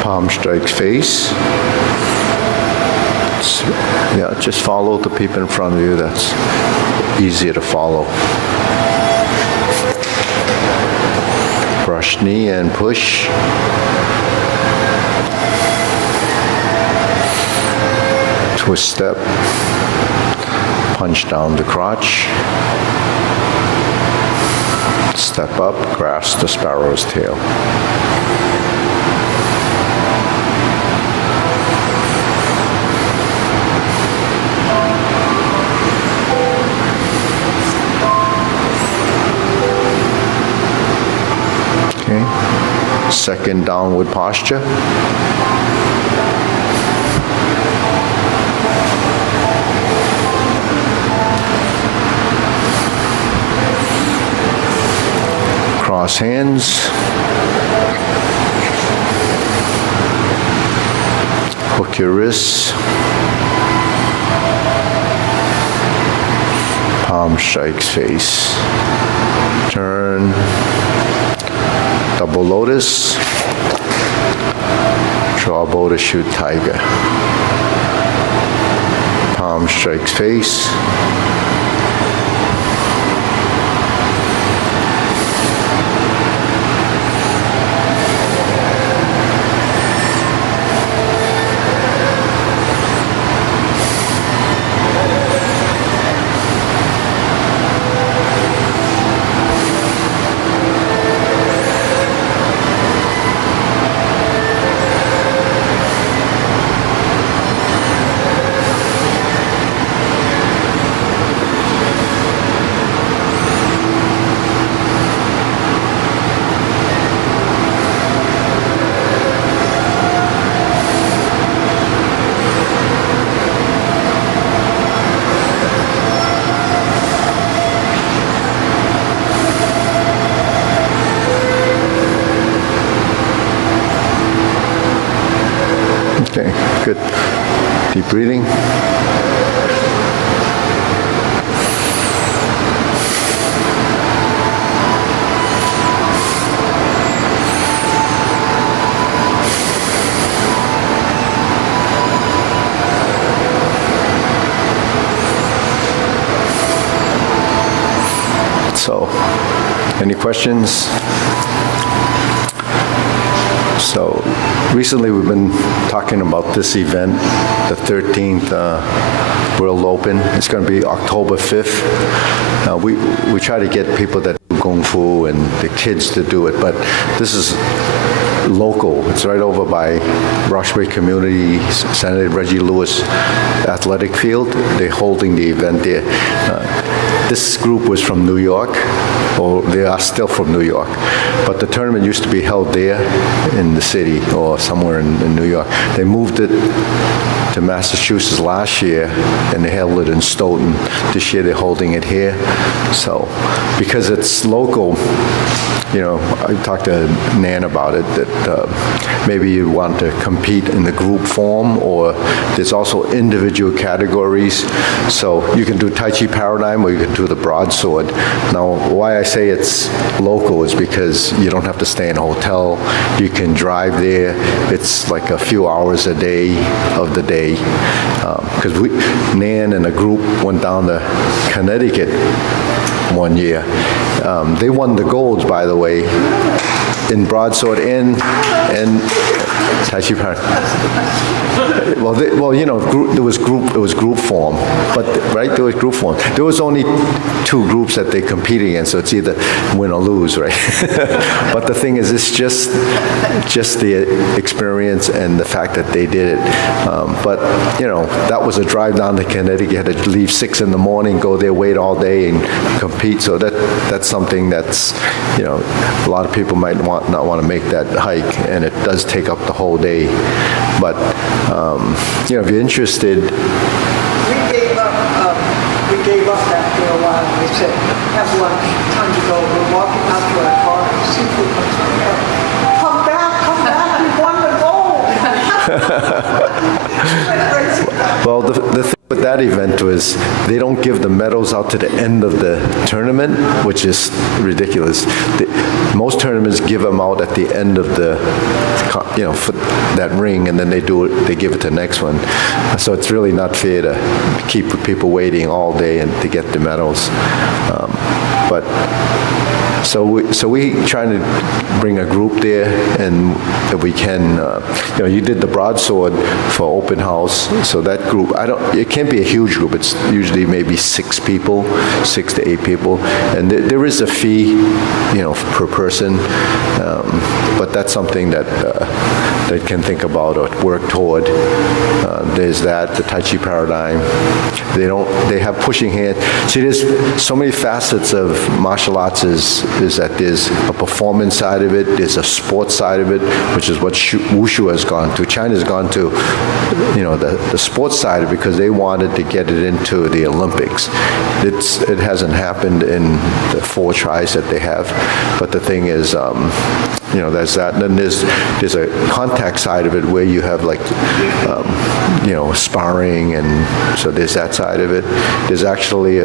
Palm strikes face. Yeah, just follow the people in front of you. That's easier to follow. Brush knee and push. Twist step. Punch down the crotch. Step up, grasp the sparrow's tail. Okay. Second downward posture. Cross hands. Hook your wrists. Palm strikes face. Turn. Double lotus. Draw bow to shoot tiger. Palm strikes face. Deep breathing. So, any questions? So, recently we've been talking about this event, the 13th World Open. It's going to be October 5th. We try to get people that do Kung Fu and the kids to do it, but this is local. It's right over by Roxbury Community Senator Reggie Lewis Athletic Field. They're holding the event there. This group was from New York, or they are still from New York, but the tournament used to be held there in the city or somewhere in New York. They moved it to Massachusetts last year, and they held it in Stoughton. This year they're holding it here. So, because it's local, you know, I talked to Nan about it, that maybe you want to compete in the group form, or there's also individual categories. So you can do Tai Chi Paradigm, or you can do the broadsword. Now, why I say it's local is because you don't have to stay in a hotel. You can drive there. It's like a few hours a day of the day. Because Nan and a group went down to Connecticut one year. They won the golds, by the way, in broadsword and Tai Chi Paradigm. Well, you know, it was group form, but right, there was group form. There was only 2 groups that they compete against, so it's either win or lose, right? But the thing is, it's just the experience and the fact that they did it. But you know, that was a drive down to Connecticut. You had to leave 6 in the morning, go there, wait all day, and compete. So that's something that's, you know, a lot of people might not want to make that hike, and it does take up the whole day. But you know, if you're interested. We gave up after a while. We said, have lunch, time to go. We're walking out to our car, seafood comes from come back, we won the gold. Well, the thing with that event was they don't give the medals out to the end of the tournament, which is ridiculous. Most tournaments give them out at the end of the, you know, for that ring, and then they give it to the next one. So it's really not fair to keep people waiting all day and to get the medals. But so we trying to bring a group there, and if we can, you know, you did the broadsword for open house, so that group, it can't be a huge group. It's usually maybe 6 people, 6 to 8 people, and there is a fee, you know, per person, but that's something that they can think about or work toward. There's that, the Tai Chi Paradigm. They have pushing hand. See, there's so many facets of martial arts is that there's a performance side of it, there's a sports side of it, which is what Wushu has gone to. China's gone to, you know, the sports side of it because they wanted to get it into the Olympics. It hasn't happened in the 4 tries that they have, but the thing is, you know, there's that. And then there's a contact side of it where you have like, you know, sparring, and so there's that side of it. There's actually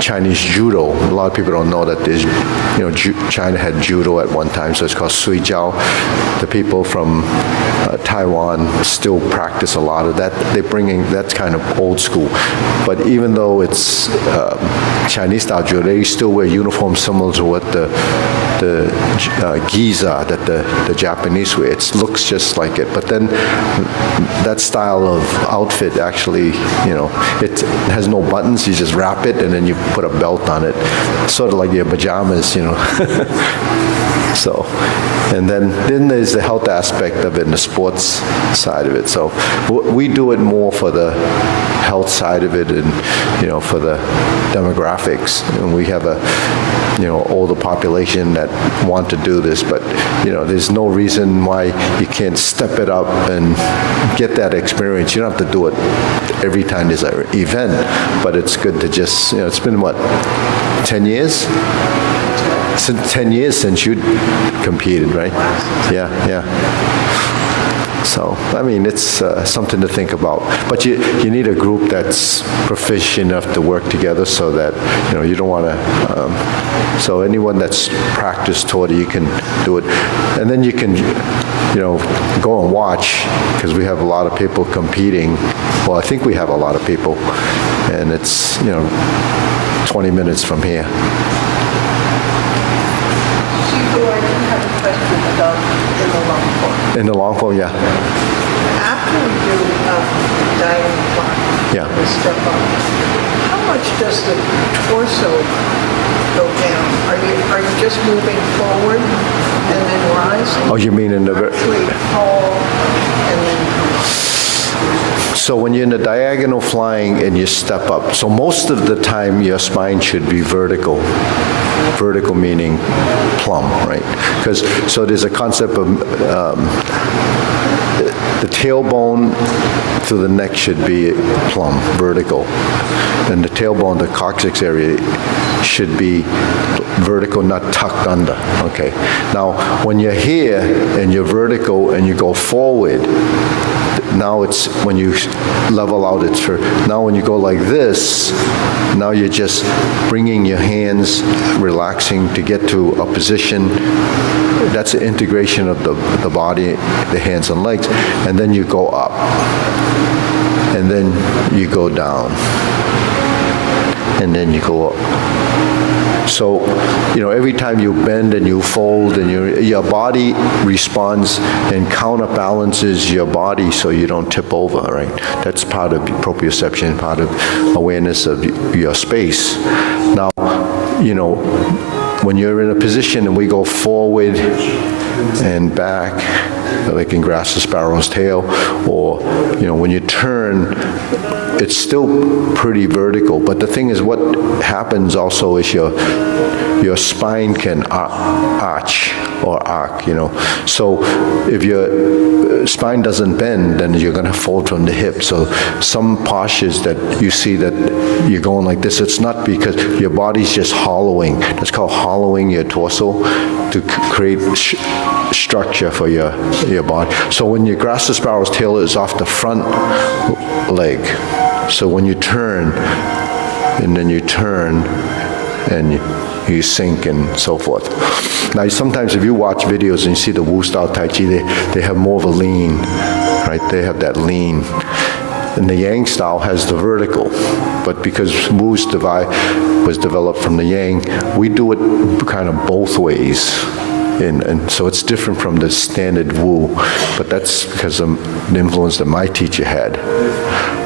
Chinese judo. A lot of people don't know that there's, you know, China had judo at one time, so it's called Sui Jiao. The people from Taiwan still practice a lot of that. That's kind of old school. But even though it's Chinese style judo, they still wear uniforms similar to what the giza that the Japanese wear. It looks just like it, but then that style of outfit actually, you know, it has no buttons. You just wrap it and then you put a belt on it, sort of like your pajamas, you know. So, and then there's the health aspect of it and the sports side of it. So we do it more for the health side of it, and, you know, for the demographics. And we have a, you know, older population that want to do this, but, you know, there's no reason why you can't step it up and get that experience. You don't have to do it every time there's an event, but it's good to just, you know, it's been what, 10 years? Since 10 years since you competed, right? Yeah. So, I mean, it's something to think about. But you need a group that's proficient enough to work together so that, you don't want to, so anyone that's practiced toward it, you can do it. And then you can, go and watch, because we have a lot of people competing. Well, I think we have a lot of people, and it's, 20 minutes from here. Shifu, I do have a question about in the long form. In the long form, yeah. After we do diamond climb, Yeah. we step up, how much does the torso go down? Are you just moving forward and then rising? Oh, you mean in the... Actually fall and then So when you're in the diagonal flying and you step up, so most of the time your spine should be vertical. Vertical meaning plumb, right? So there's a concept of the tailbone to the neck should be plumb, vertical. And the tailbone, the coccyx area should be vertical, not tucked under, okay? Now, when you're here and you're vertical and you go forward, now it's, when you level out, it's for, now when you go like this, now you're just bringing your hands, relaxing to get to a position. That's the integration of the body, the hands and legs, and then you go up, and then you go down, and then you go up. So, every time you bend and you fold and your body responds and counterbalances your body so you don't tip over, right? That's part of proprioception, part of awareness of your space. Now, when you're in a position and we go forward and back, like in grasp the sparrow's tail, or, when you turn, it's still pretty vertical. But the thing is, what happens also is your spine can arch or arc, So if your spine doesn't bend, then you're going to fold from the hip. So some postures that you see that you're going like this, it's not because your body's just hollowing. That's called hollowing your torso to create structure for your body. So when you grasp the sparrow's tail, is off the front leg. So when you turn, and then you turn, and you sink and so forth. Now, sometimes if you watch videos and you see the Wu Style Tai Chi, they have more of a lean, right? They have that lean. And the Yang style has the vertical. But because Wu's was developed from the Yang, we do it kind of both ways. And so it's different from the standard Wu, but that's because of the influence that my teacher had.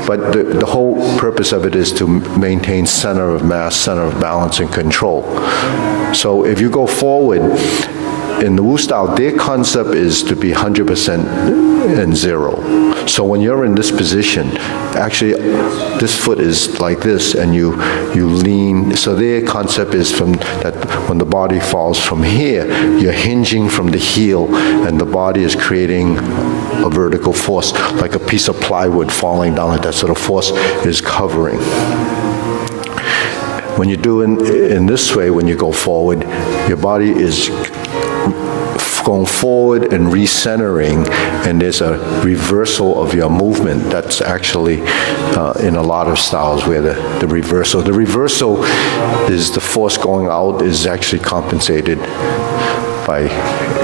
But the whole purpose of it is to maintain center of mass, center of balance, and control. So if you go forward, in the Wu style, their concept is to be 100% and zero. So when you're in this position, actually, this foot is like this, and you lean. So their concept is from that when the body falls from here, you're hinging from the heel, and the body is creating a vertical force, like a piece of plywood falling down, like that sort of force is covering. When you do in this way, when you go forward, your body is going forward and recentering, and there's a reversal of your movement. That's actually in a lot of styles where the reversal. The reversal is the force going out is actually compensated by,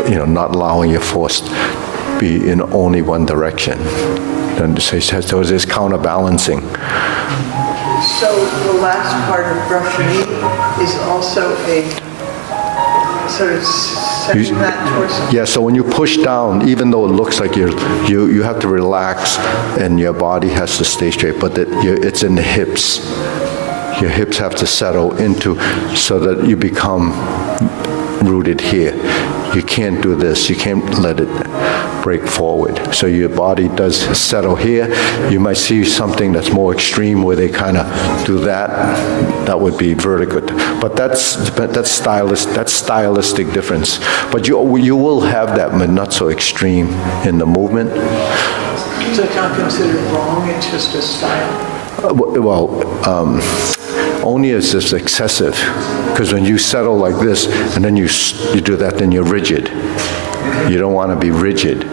not allowing your force to be in only one direction. And so there's counterbalancing. So the last part of brushing is also a sort of setting that torso. Yeah, so when you push down, even though it looks like you have to relax and your body has to stay straight, but it's in the hips. Your hips have to settle into so that you become rooted here. You can't do this. You can't let it break forward. So your body does settle here. You might see something that's more extreme where they kind of do that. That would be vertical. But that's stylistic difference. But you will have that, but not so extreme in the movement. So it's not considered wrong, it's just a style? Only as it's excessive. Because when you settle like this, and then you do that, then you're rigid. You don't want to be rigid.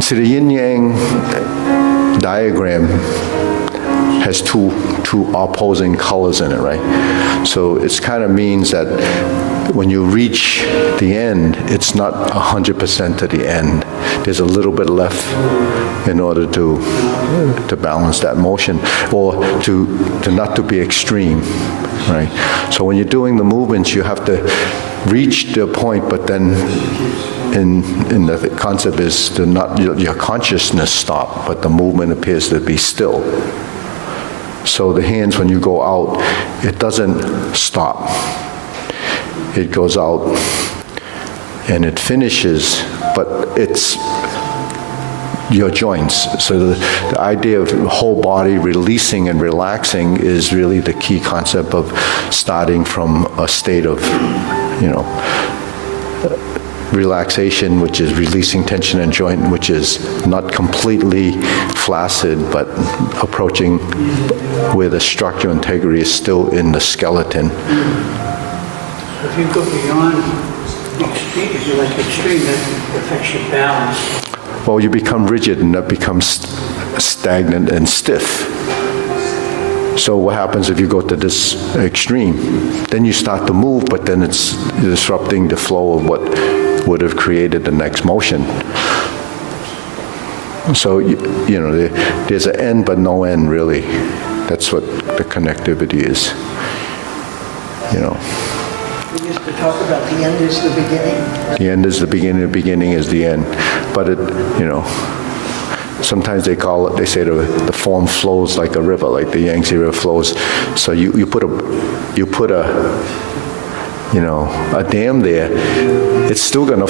see, the yin-yang diagram has two opposing colors in it, right? So it kind of means that when you reach the end, it's not 100% to the end. There's a little bit left in order to balance that motion, or to not to be extreme, right? So when you're doing the movements, you have to reach the point, but then in the concept is to not your consciousness stop, but the movement appears to be still. So the hands, when you go out, it doesn't stop. It goes out and it finishes, but it's your joints. So the idea of whole body releasing and relaxing is really the key concept of starting from a state of, relaxation, which is releasing tension in joint, which is not completely flaccid, but approaching where the structural integrity is still in the skeleton. If you go beyond extreme, if you like extreme, that affects your balance. Well, you become rigid and that becomes stagnant and stiff. So what happens if you go to this extreme? Then you start to move, but then it's disrupting the flow of what would have created the next motion. So, there's an end but no end, really. That's what the connectivity is, We used to talk about the end is the beginning. The end is the beginning is the end. But sometimes they say the form flows like a river, like the Yangtze River flows. So you put a dam there, it's still going to